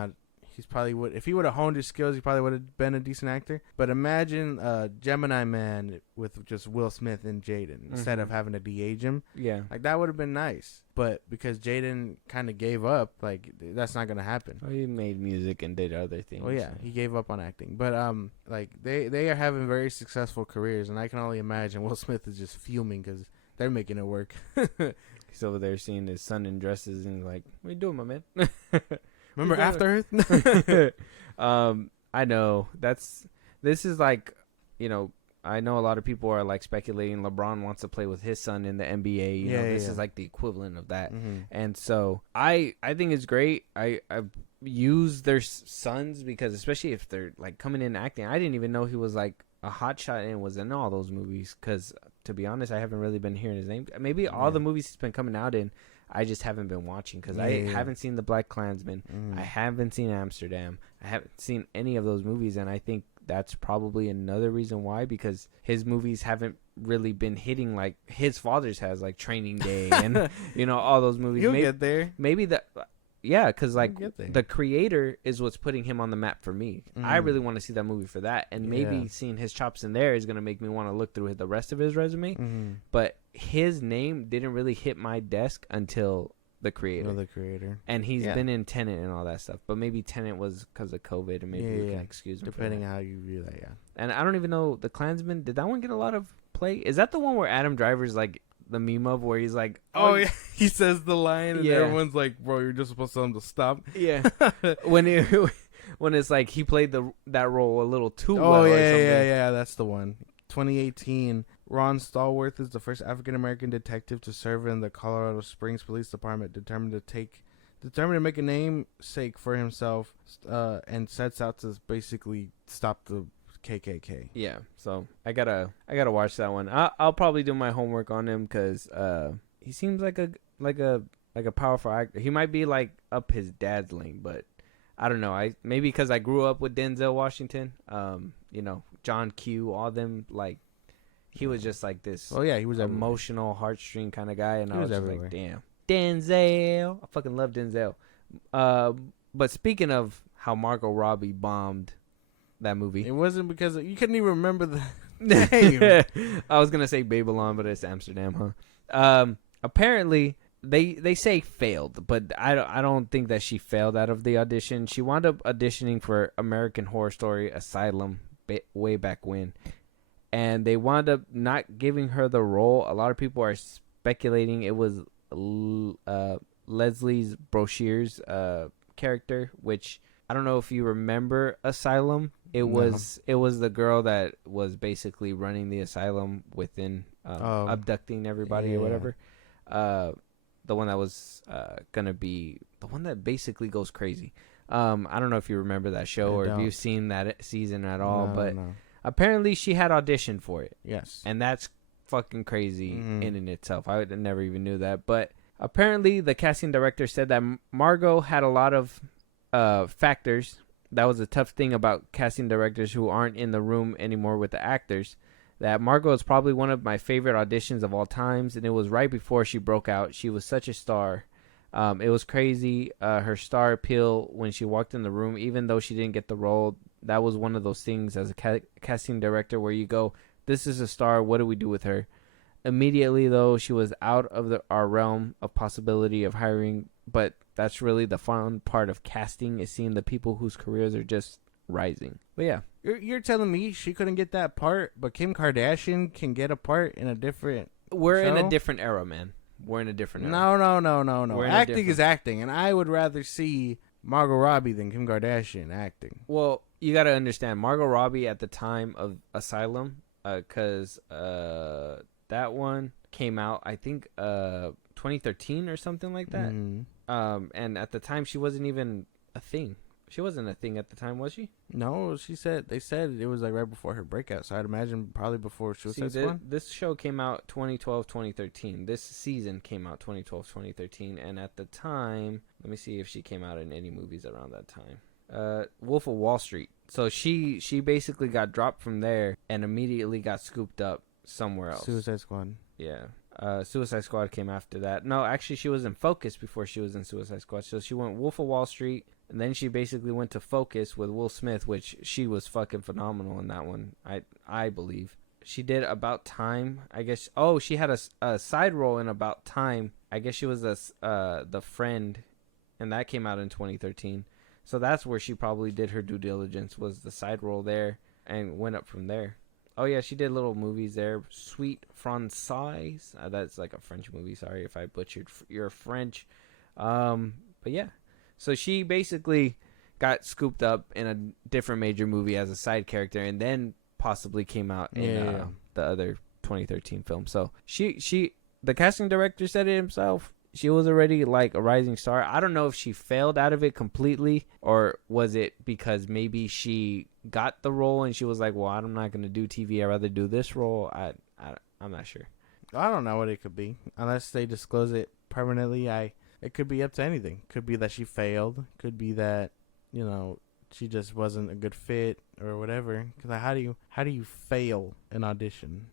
probably would, if he would have honed his skills, he probably would have been a decent actor. But imagine Gemini Man with just Will Smith and Jaden instead of having to de-age him. Yeah. Like, that would have been nice. But because Jaden kind of gave up, like, that's not going to happen. Well, he made music and did other things. Well, yeah, he gave up on acting. But, like, they are having very successful careers, and I can only imagine Will Smith is just fuming because they're making it work. He's over there seeing his son in dresses and he's like, what are you doing, my man? Remember After Earth? I know. This is like, you know, I know a lot of people are like speculating LeBron wants to play with his son in the NBA. You know, this is like the equivalent of that. And so I think it's great. I use their sons because especially if they're like coming in acting. I didn't even know he was like a hotshot and was in all those movies because to be honest, I haven't really been hearing his name. Maybe all the movies he's been coming out in, I just haven't been watching because I haven't seen The Black Klansman. I haven't seen Amsterdam. I haven't seen any of those movies, and I think that's probably another reason why, because his movies haven't really been hitting like his father's has, like Training Day and you know, all those movies. You'll get there. Maybe because like the creator is what's putting him on the map for me. I really want to see that movie for that, and maybe seeing his chops in there is going to make me want to look through the rest of his resume. But his name didn't really hit my desk until the creator. And he's been in Tenet and all that stuff, but maybe Tenet was because of COVID, and maybe we can excuse him depending how you view that. And I don't even know, the Klansman, did that one get a lot of play? Is that the one where Adam Driver's like the meme of where he's like, oh yeah, he says the line and everyone's like, bro, you're just supposed to tell him to stop. When it's like he played that role a little too well. Yeah, that's the one. 2018, Ron Stallworth is the first African-American detective to serve in the Colorado Springs Police Department, determined to make a namesake for himself, and sets out to basically stop the KKK. Yeah, so I gotta watch that one. I'll probably do my homework on him because he seems like a powerful actor. He might be like up his dad's lane, but I don't know. Maybe because I grew up with Denzel Washington. You know, John Q, all them, like he was just like this. Oh yeah, he was emotional heartstring kind of guy, and I was just like, damn, Denzel. I fucking love Denzel. But speaking of how Margot Robbie bombed that movie, it wasn't because you couldn't even remember the name. I was gonna say Babylon, but it's Amsterdam, huh? Apparently they say failed, but I don't think that she failed out of the audition. She wound up auditioning for American Horror Story Asylum way back when, and they wound up not giving her the role. A lot of people are speculating it was Leslie's Brocheur's character, which I don't know if you remember Asylum. It was the girl that was basically running the asylum within abducting everybody or whatever. The one that was gonna be the one that basically goes crazy. I don't know if you remember that show or if you've seen that season at all, but apparently she had auditioned for it. Yes, and that's fucking crazy in and itself. I never even knew that, but apparently the casting director said that Margot had a lot of factors. That was a tough thing about casting directors who aren't in the room anymore with the actors. That Margot is probably one of my favorite auditions of all times, and it was right before she broke out. She was such a star. It was crazy. Her star appeal when she walked in the room, even though she didn't get the role, that was one of those things as a casting director where you go, this is a star, what do we do with her? Immediately, though, she was out of our realm of possibility of hiring, but that's really the fun part of casting, is seeing the people whose careers are just rising. But yeah. You're telling me she couldn't get that part, but Kim Kardashian can get a part in a different We're show? in a different era, man. We're in a different era. No. Acting is acting, and I would rather see Margot Robbie than Kim Kardashian acting. Well, you got to understand, Margot Robbie at the time of Asylum, because that one came out, I think, 2013 or something like that. And at the time, she wasn't even a thing. She wasn't a thing at the time, was she? No, they said it was like right before her breakout, so I'd imagine probably before Suicide Squad. This show came out 2012, 2013. This season came out 2012, 2013, and at the time, let me see if she came out in any movies around that time. Wolf of Wall Street. So she basically got dropped from there and immediately got scooped up somewhere else. Suicide Squad. Yeah. Suicide Squad came after that. No, actually, she was in Focus before she was in Suicide Squad. So she went Wolf of Wall Street, and then she basically went to Focus with Will Smith, which she was fucking phenomenal in that one, I believe. She did About Time, I guess. Oh, she had a side role in About Time. I guess she was the friend, and that came out in 2013. So that's where she probably did her due diligence, was the side role there, and went up from there. Oh, yeah, she did little movies there. Sweet Française. That's like a French movie. Sorry if I butchered your French. But, yeah. So she basically got scooped up in a different major movie as a side character and then possibly came out in the other 2013 film. So the casting director said it himself. She was already like a rising star. I don't know if she failed out of it completely, or was it because maybe she got the role and she was like, well, I'm not going to do TV. I'd rather do this role. I'm not sure. I don't know what it could be. Unless they disclose it permanently, it could be up to anything. Could be that she failed. Could be that, she just wasn't a good fit or whatever. Because how do you fail an audition?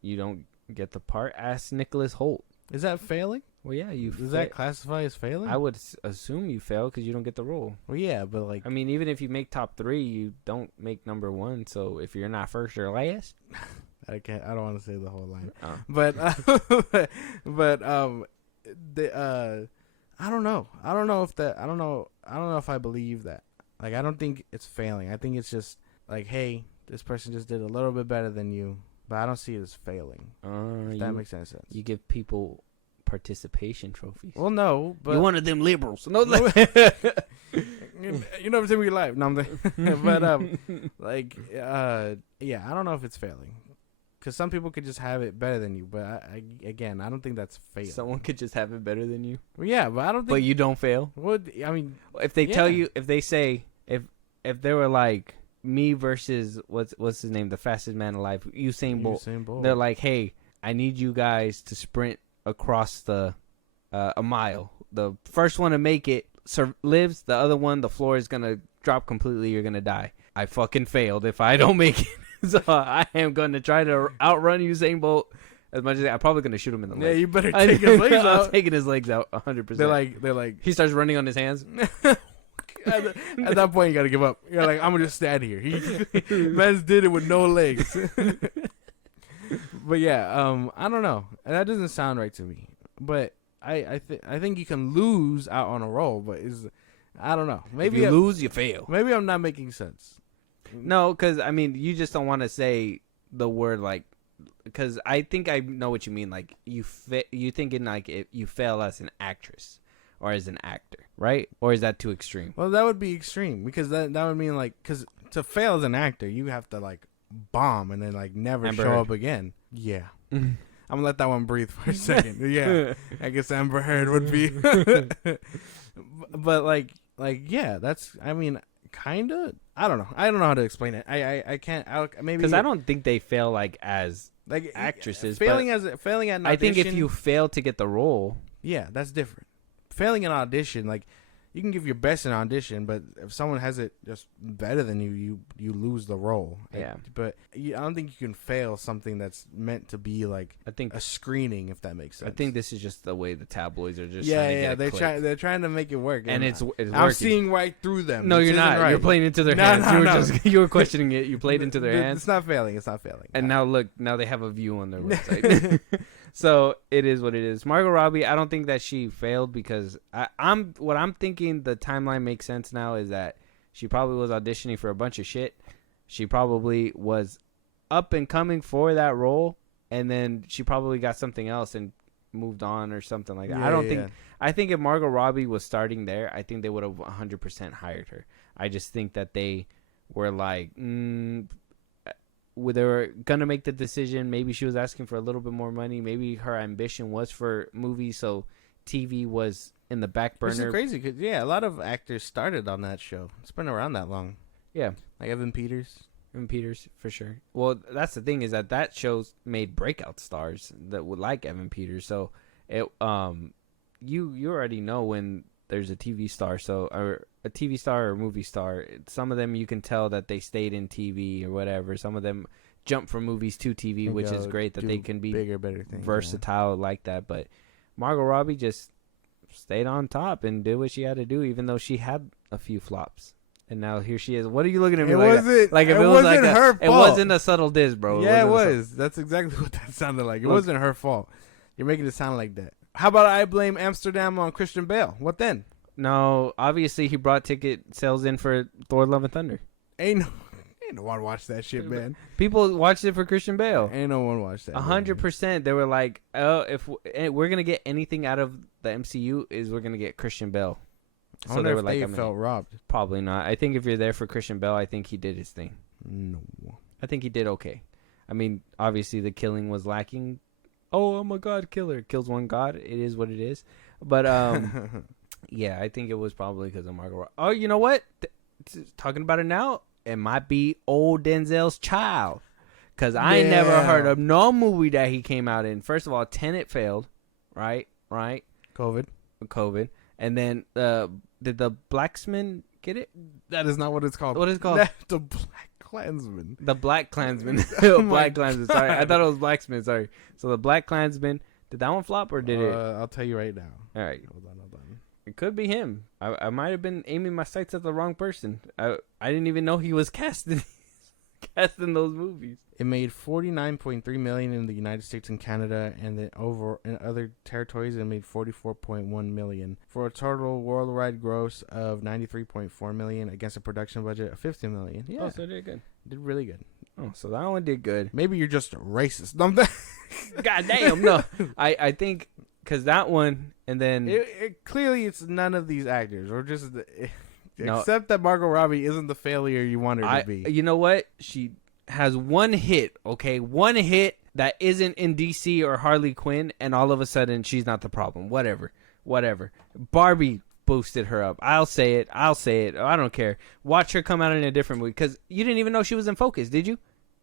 You don't get the part. Ask Nicholas Hoult. Is that failing? Well, yeah, Does that classify as failing? I would assume you fail because you don't get the role. Well, yeah, but like, I mean, even if you make top 3, you don't make number 1. So if you're not first or last, I don't want to say the whole line, oh. but I don't know. I don't know if I believe that. Like, I don't think it's failing. I think it's just like, hey, this person just did a little bit better than you, but I don't see it as failing. If that makes any sense. You give people participation trophies. Well, no, but you're one of them liberals. No, you never see me live. No, but yeah, I don't know if it's failing, because some people could just have it better than you. But I don't think that's failing. Someone could just have it better than you. Well, yeah, but I don't think. But you don't fail. I mean, if they tell you, if they say, if they were like me versus what's his name, the fastest man alive, Usain Bolt. They're like, hey, I need you guys to sprint across a mile. The first one to make it lives. The other one, the floor is gonna drop completely. You're gonna die. I fucking failed if I don't make it. So I am gonna try to outrun Usain Bolt as much as I'm probably gonna shoot him in the leg. Yeah, you better take his legs out. I'm taking his legs out 100%. They're like he starts running on his hands. At that point, you gotta give up. You're like, I'm gonna just stand here. Mans did it with no legs. But yeah, I don't know. That doesn't sound right to me. But I think you can lose out on a role, but I don't know. Maybe if you lose, you fail. Maybe I'm not making sense. No, because I mean, you just don't want to say the word like, because I think I know what you mean. Like you thinking like if you fail as an actress or as an actor, right? Or is that too extreme? Well, that would be extreme, because that would mean like, because to fail as an actor, you have to like bomb and then like never show up again. Yeah. I'm gonna let that one breathe for a second. Yeah, I guess Amber Heard would be. But like yeah, that's, I mean, kind of. I don't know how to explain it. I can't. Maybe because I don't think they fail like as like actresses. Failing at an audition. I think if you fail to get the role, yeah, that's different. Failing an audition, like, you can give your best in audition, but if someone has it just better than you lose the role. Yeah. But I don't think you can fail something that's meant to be like, I think, a screening, if that makes sense. I think this is just the way the tabloids are just they're trying to make it work, and it's working. I'm seeing right through them. No, you're not. Right. You're playing into their hands. You were questioning it. You played into their hands. It's not failing. And now look, now they have a view on their website. So it is what it is. Margot Robbie, I don't think that she failed, because what I'm thinking the timeline makes sense now is that she probably was auditioning for a bunch of shit. She probably was up and coming for that role, and then she probably got something else and moved on or something like that. Yeah, I think if Margot Robbie was starting there, I think they would have 100% hired her. I just think that they were like, they were gonna make the decision. Maybe she was asking for a little bit more money. Maybe her ambition was for movies, so TV was in the back burner. It's crazy, because a lot of actors started on that show. It's been around that long. Yeah, like Evan Peters for sure. Well, that's the thing, is that show's made breakout stars that would like Evan Peters. So it you already know when there's a TV star, or a TV star or movie star. Some of them you can tell that they stayed in TV or whatever. Some of them jump from movies to TV, which is great that they can be bigger, better things, versatile like that. But Margot Robbie just stayed on top and did what she had to do, even though she had a few flops. And now here she is. What are you looking at me like? If it was like her fault. It wasn't a subtle diss, bro. Yeah, it was. That's exactly what that sounded like. It wasn't her fault. You're making it sound like that. How about I blame Amsterdam on Christian Bale? What then? No, obviously he brought ticket sales in for Thor: Love and Thunder. Ain't no one watched that shit, man. People watched it for Christian Bale. Ain't no one watched that. 100%. They were like, "Oh, if we're gonna get anything out of the MCU, we're gonna get Christian Bale." So they were like, felt robbed. Probably not. I think if you're there for Christian Bale, I think he did his thing. No. I think he did okay. I mean, obviously the killing was lacking. Oh, I'm a god killer. Kills one god. It is what it is. But yeah, I think it was probably because of Margott Robbie. Oh, you know what? Talking about it now, it might be old Denzel's child. Because I ain't never heard of no movie that he came out in. First of all, Tenet failed. Right? COVID. And then did the Blacksman get it? That is not what it's called. What is it called? The Black Klansman. The Black Klansman. Black Klansman. Sorry. I thought it was Blacksman. Sorry. So the Black Klansman. Did that one flop or did it? I'll tell you right now. All right. Hold on. It could be him. I might have been aiming my sights at the wrong person. I didn't even know he was casting those movies. It made $49.3 million in the United States and Canada, and then over in other territories it made $44.1 million for a total worldwide gross of $93.4 million against a production budget of $50 million. Yeah, so it did good. Did really good. Oh, so that one did good. Maybe you're just racist. God damn, no. I think because that one, and then clearly it's none of these actors, or just no. Except that Margot Robbie isn't the failure you want her to be. You know what? She has one hit, okay? One hit that isn't in DC or Harley Quinn, and all of a sudden she's not the problem. Whatever. Barbie boosted her up. I'll say it. I don't care. Watch her come out in a different movie, because you didn't even know she was in Focus, did you?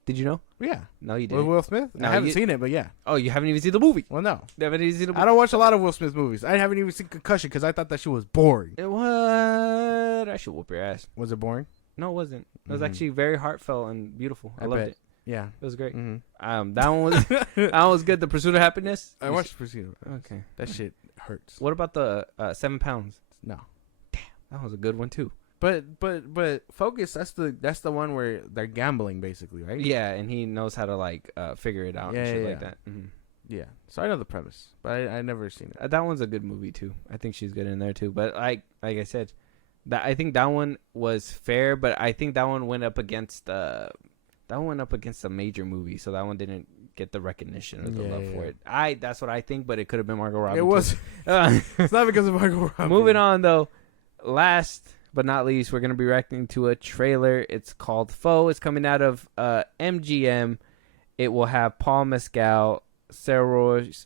Did you know? Yeah. No, you didn't. With Will Smith? No, I haven't seen it, but yeah. Oh, you haven't even seen the movie? Well, no. You haven't even seen the movie? I don't watch a lot of Will Smith movies. I haven't even seen Concussion because I thought that shit was boring. What? I should whoop your ass. Was it boring? No, it wasn't. It was actually very heartfelt and beautiful. I loved it. Yeah. It was great. Mm-hmm. That one was good. The Pursuit of Happiness? I watched Pursuit of Happiness. Okay. That shit hurts. What about the 7 pounds? No. Damn, that was a good one too. But Focus, that's the one where they're gambling basically, right? Yeah, and he knows how to like figure it out and shit like that. Mm-hmm. Yeah. So I know the premise, but I never seen it. That one's a good movie too. I think she's good in there too. But like I said, I think that one was fair, but I think that one went up against a major movie, so that one didn't get the recognition or the love for it. That's what I think, but it could have been Margot Robbie. It was. It's not because of Margot Robbie. Moving on though, last but not least, we're gonna be reacting to a trailer. It's called Foe. It's coming out of MGM. It will have Paul Mescal, Sarah Royce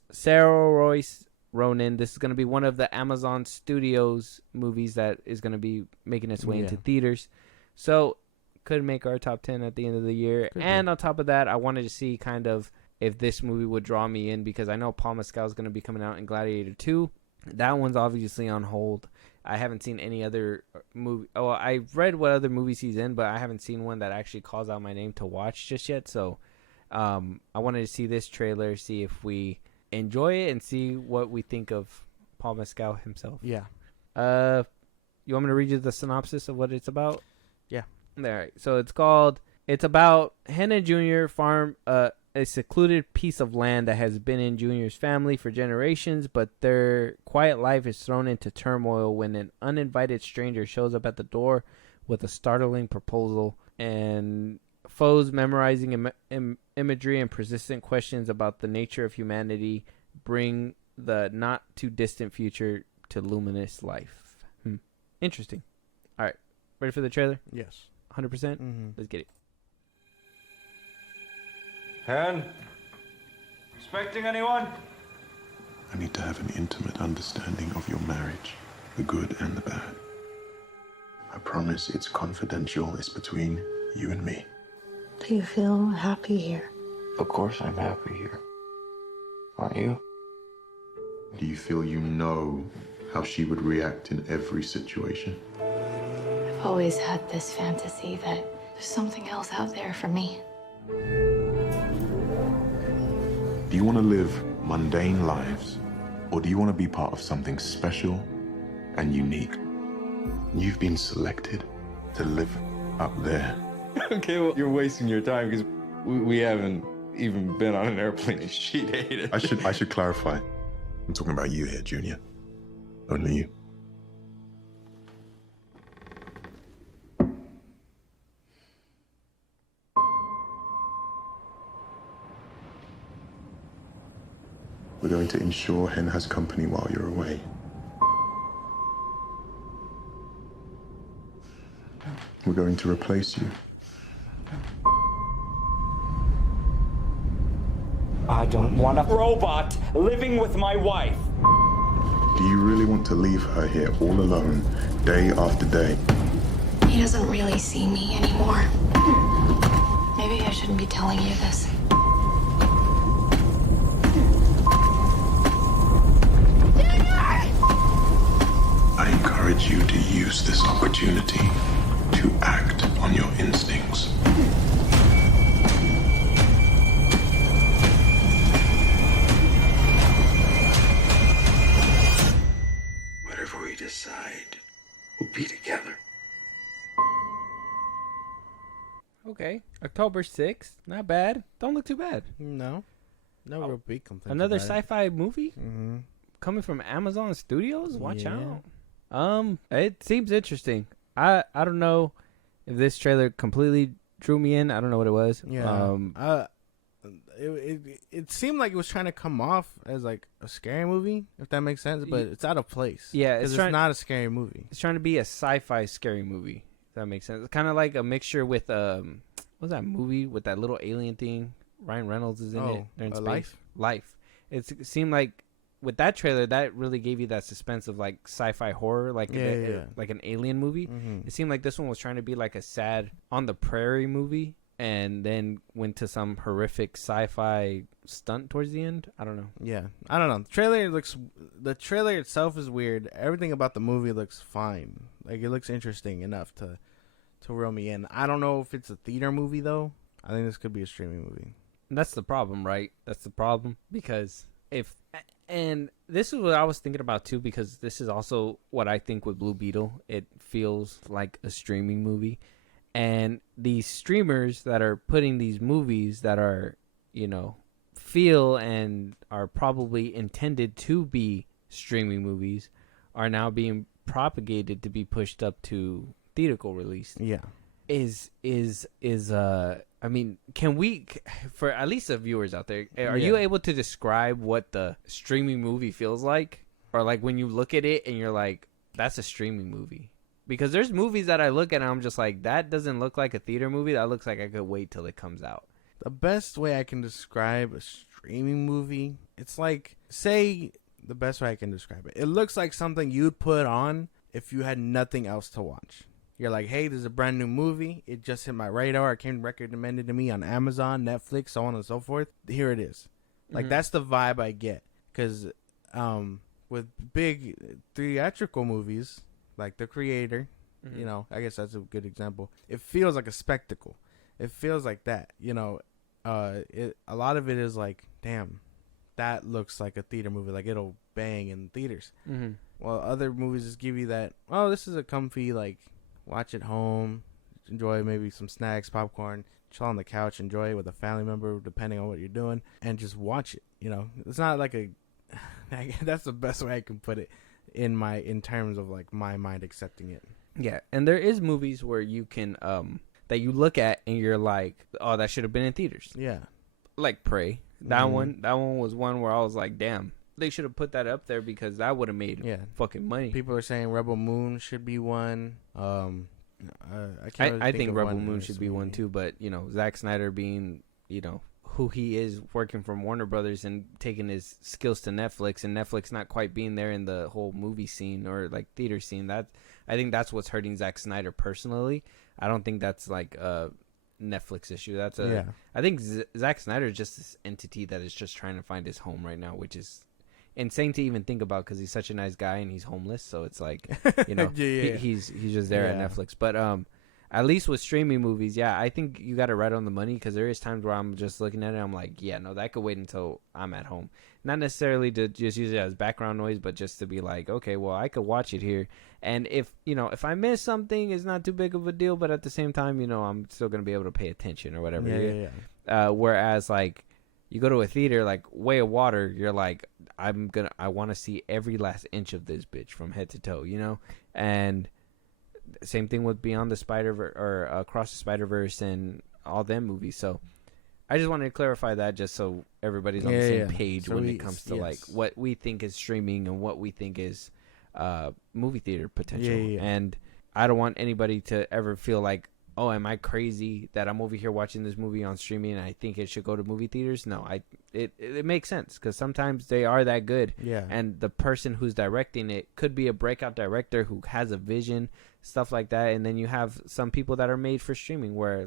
Ronan. This is gonna be one of the Amazon Studios movies that is gonna be making its way into theaters. So could make our top 10 at the end of the year. And on top of that, I wanted to see kind of if this movie would draw me in, because I know Paul Mescal is going to be coming out in Gladiator 2. That one's obviously on hold. I haven't seen any other movie. Oh, I read what other movies he's in, but I haven't seen one that actually calls out my name to watch just yet. So I wanted to see this trailer, see if we enjoy it, and see what we think of Paul Mescal himself. Yeah. You want me to read you the synopsis of what it's about? Yeah. All right. So it's about Henna Jr. farm a secluded piece of land that has been in Jr.'s family for generations, but their quiet life is thrown into turmoil when an uninvited stranger shows up at the door with a startling proposal, and Foe's memorizing imagery and persistent questions about the nature of humanity bring the not too distant future to luminous life. Interesting. All right. Ready for the trailer? Yes. 100%? Mm-hmm. Let's get it. Hen? Expecting anyone? I need to have an intimate understanding of your marriage, the good and the bad. I promise it's confidential. It's between you and me. Do you feel happy here? Of course I'm happy here. Aren't you? Do you feel you know how she would react in every situation? I've always had this fantasy that there's something else out there for me. Do you want to live mundane lives, or do you want to be part of something special and unique? You've been selected to live up there. Okay, well, you're wasting your time because we haven't even been on an airplane. She'd hate it. I should clarify. I'm talking about you here, Junior. Only you. We're going to ensure Hen has company while you're away. We're going to replace you. I don't want a robot living with my wife. Do you really want to leave her here all alone, day after day? He doesn't really see me anymore. Maybe I shouldn't be telling you this. I encourage you to use this opportunity to act on your instincts. Whatever we decide, we'll be together. Okay, October 6th, not bad. Don't look too bad. No real big complaints. Another about it. sci-fi movie Mm-hmm. coming from Amazon Studios. Watch Yeah. out. It seems interesting. I don't know if this trailer completely drew me in. I don't know what it was. Yeah. It seemed like it was trying to come off as like a scary movie, if that makes sense, but it's out of place. Yeah, it's not a scary movie. It's trying to be a sci-fi scary movie. If that makes sense. It's kind of like a mixture with what's that movie with that little alien thing? Ryan Reynolds is in it. They're in space. Life. It seemed like with that trailer that really gave you that suspense of like sci-fi horror, like like an alien movie. Mm-hmm. It seemed like this one was trying to be like a sad on the prairie movie, and then went to some horrific sci-fi stunt towards the end. I don't know. Yeah, I don't know. The trailer itself is weird. Everything about the movie looks fine. Like it looks interesting enough to reel me in. I don't know if it's a theater movie though. I think this could be a streaming movie. And that's the problem, right? That's the problem because and this is what I was thinking about too, because this is also what I think with Blue Beetle. It feels like a streaming movie. And these streamers that are putting these movies that are, feel and are probably intended to be streaming movies are now being propagated to be pushed up to theatrical release. Yeah. I mean, can we, for at least the viewers out there, are you able to describe what the streaming movie feels like? Or like when you look at it and you're like, that's a streaming movie? Because there's movies that I look at and I'm just like, that doesn't look like a theater movie. That looks like I could wait till it comes out. The best way I can describe a streaming movie, it's like, the best way I can describe it. It looks like something you'd put on if you had nothing else to watch. You're like, hey, there's a brand new movie. It just hit my radar. It came recommended to me on Amazon, Netflix, so on and so forth. Here it is. Like, that's the vibe I get. Because with big theatrical movies, like The Creator, I guess that's a good example. It feels like a spectacle. It feels like that. A lot of it is like, damn, that looks like a theater movie. Like, it'll bang in theaters. Mm-hmm. While other movies just give you that, oh, this is a comfy, like, watch at home, enjoy maybe some snacks, popcorn, chill on the couch, enjoy it with a family member, depending on what you're doing, and just watch it. It's not like that's the best way I can put it in terms of like my mind accepting it. Yeah, and there is movies where you can that you look at and you're like, oh, that should have been in theaters. Yeah, like Prey. That one was one where I was like, damn, they should have put that up there because that would have made fucking money. People are saying Rebel Moon should be one. I think Rebel Moon should be one too, but Zack Snyder being who he is, working from Warner Brothers and taking his skills to Netflix, and Netflix not quite being there in the whole movie scene or like theater scene. That I think that's what's hurting Zack Snyder personally. I don't think that's like a Netflix issue. That's I think Zack Snyder is just this entity that is just trying to find his home right now, which is insane to even think about because he's such a nice guy and he's homeless. So it's like, he's just there at Netflix. But at least with streaming movies, I think you got it right on the money, because there is times where I'm just looking at it, I'm like, no, that could wait until I'm at home. Not necessarily to just use it as background noise, but just to be like, okay, well, I could watch it here. And if I miss something, it's not too big of a deal, but at the same time, I'm still going to be able to pay attention or whatever. Whereas like you go to a theater like Way of Water, you're like, I want to see every last inch of this bitch from head to toe, and same thing with Beyond the Spider-Verse or Across the Spider-Verse and all them movies. So I just wanted to clarify that just so everybody's on the same page when it comes to like what we think is streaming and what we think is movie theater potential. And I don't want anybody to ever feel like, oh, am I crazy that I'm over here watching this movie on streaming and I think it should go to movie theaters? No, it makes sense because sometimes they are that good. Yeah. And the person who's directing it could be a breakout director who has a vision, stuff like that. And then you have some people that are made for streaming where,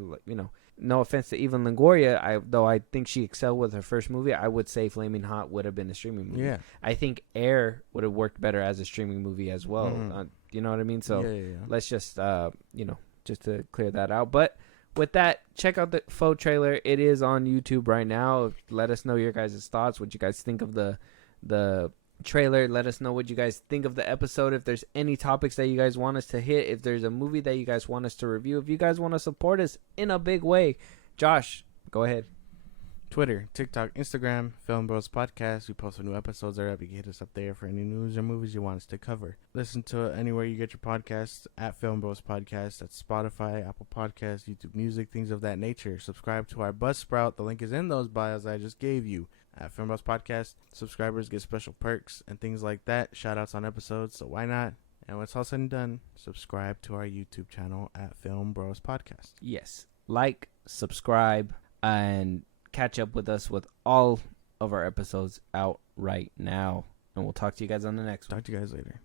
no offense to Eva Longoria, though I think she excelled with her first movie, I would say Flaming Hot would have been a streaming movie. Yeah. I think Air would have worked better as a streaming movie as well. You know what I mean? So let's just, just to clear that out. But with that, check out the faux trailer. It is on YouTube right now. Let us know your guys' thoughts, what you guys think of the trailer. Let us know what you guys think of the episode. If there's any topics that you guys want us to hit, if there's a movie that you guys want us to review, if you guys want to support us in a big way, Josh, go ahead. Twitter, TikTok, Instagram, Filmbros Podcast. We post new episodes there. You can hit us up there for any news or movies you want us to cover. Listen to it anywhere you get your podcasts at Filmbros Podcast. That's Spotify, Apple Podcasts, YouTube Music, things of that nature. Subscribe to our Buzzsprout. The link is in those bios I just gave you. At Filmbros Podcast, subscribers get special perks and things like that. Shout outs on episodes, so why not? And when it's all said and done, subscribe to our YouTube channel at Filmbros Podcast. Yes. Like, subscribe, and catch up with us with all of our episodes out right now. And we'll talk to you guys on the next one. Talk to you guys later.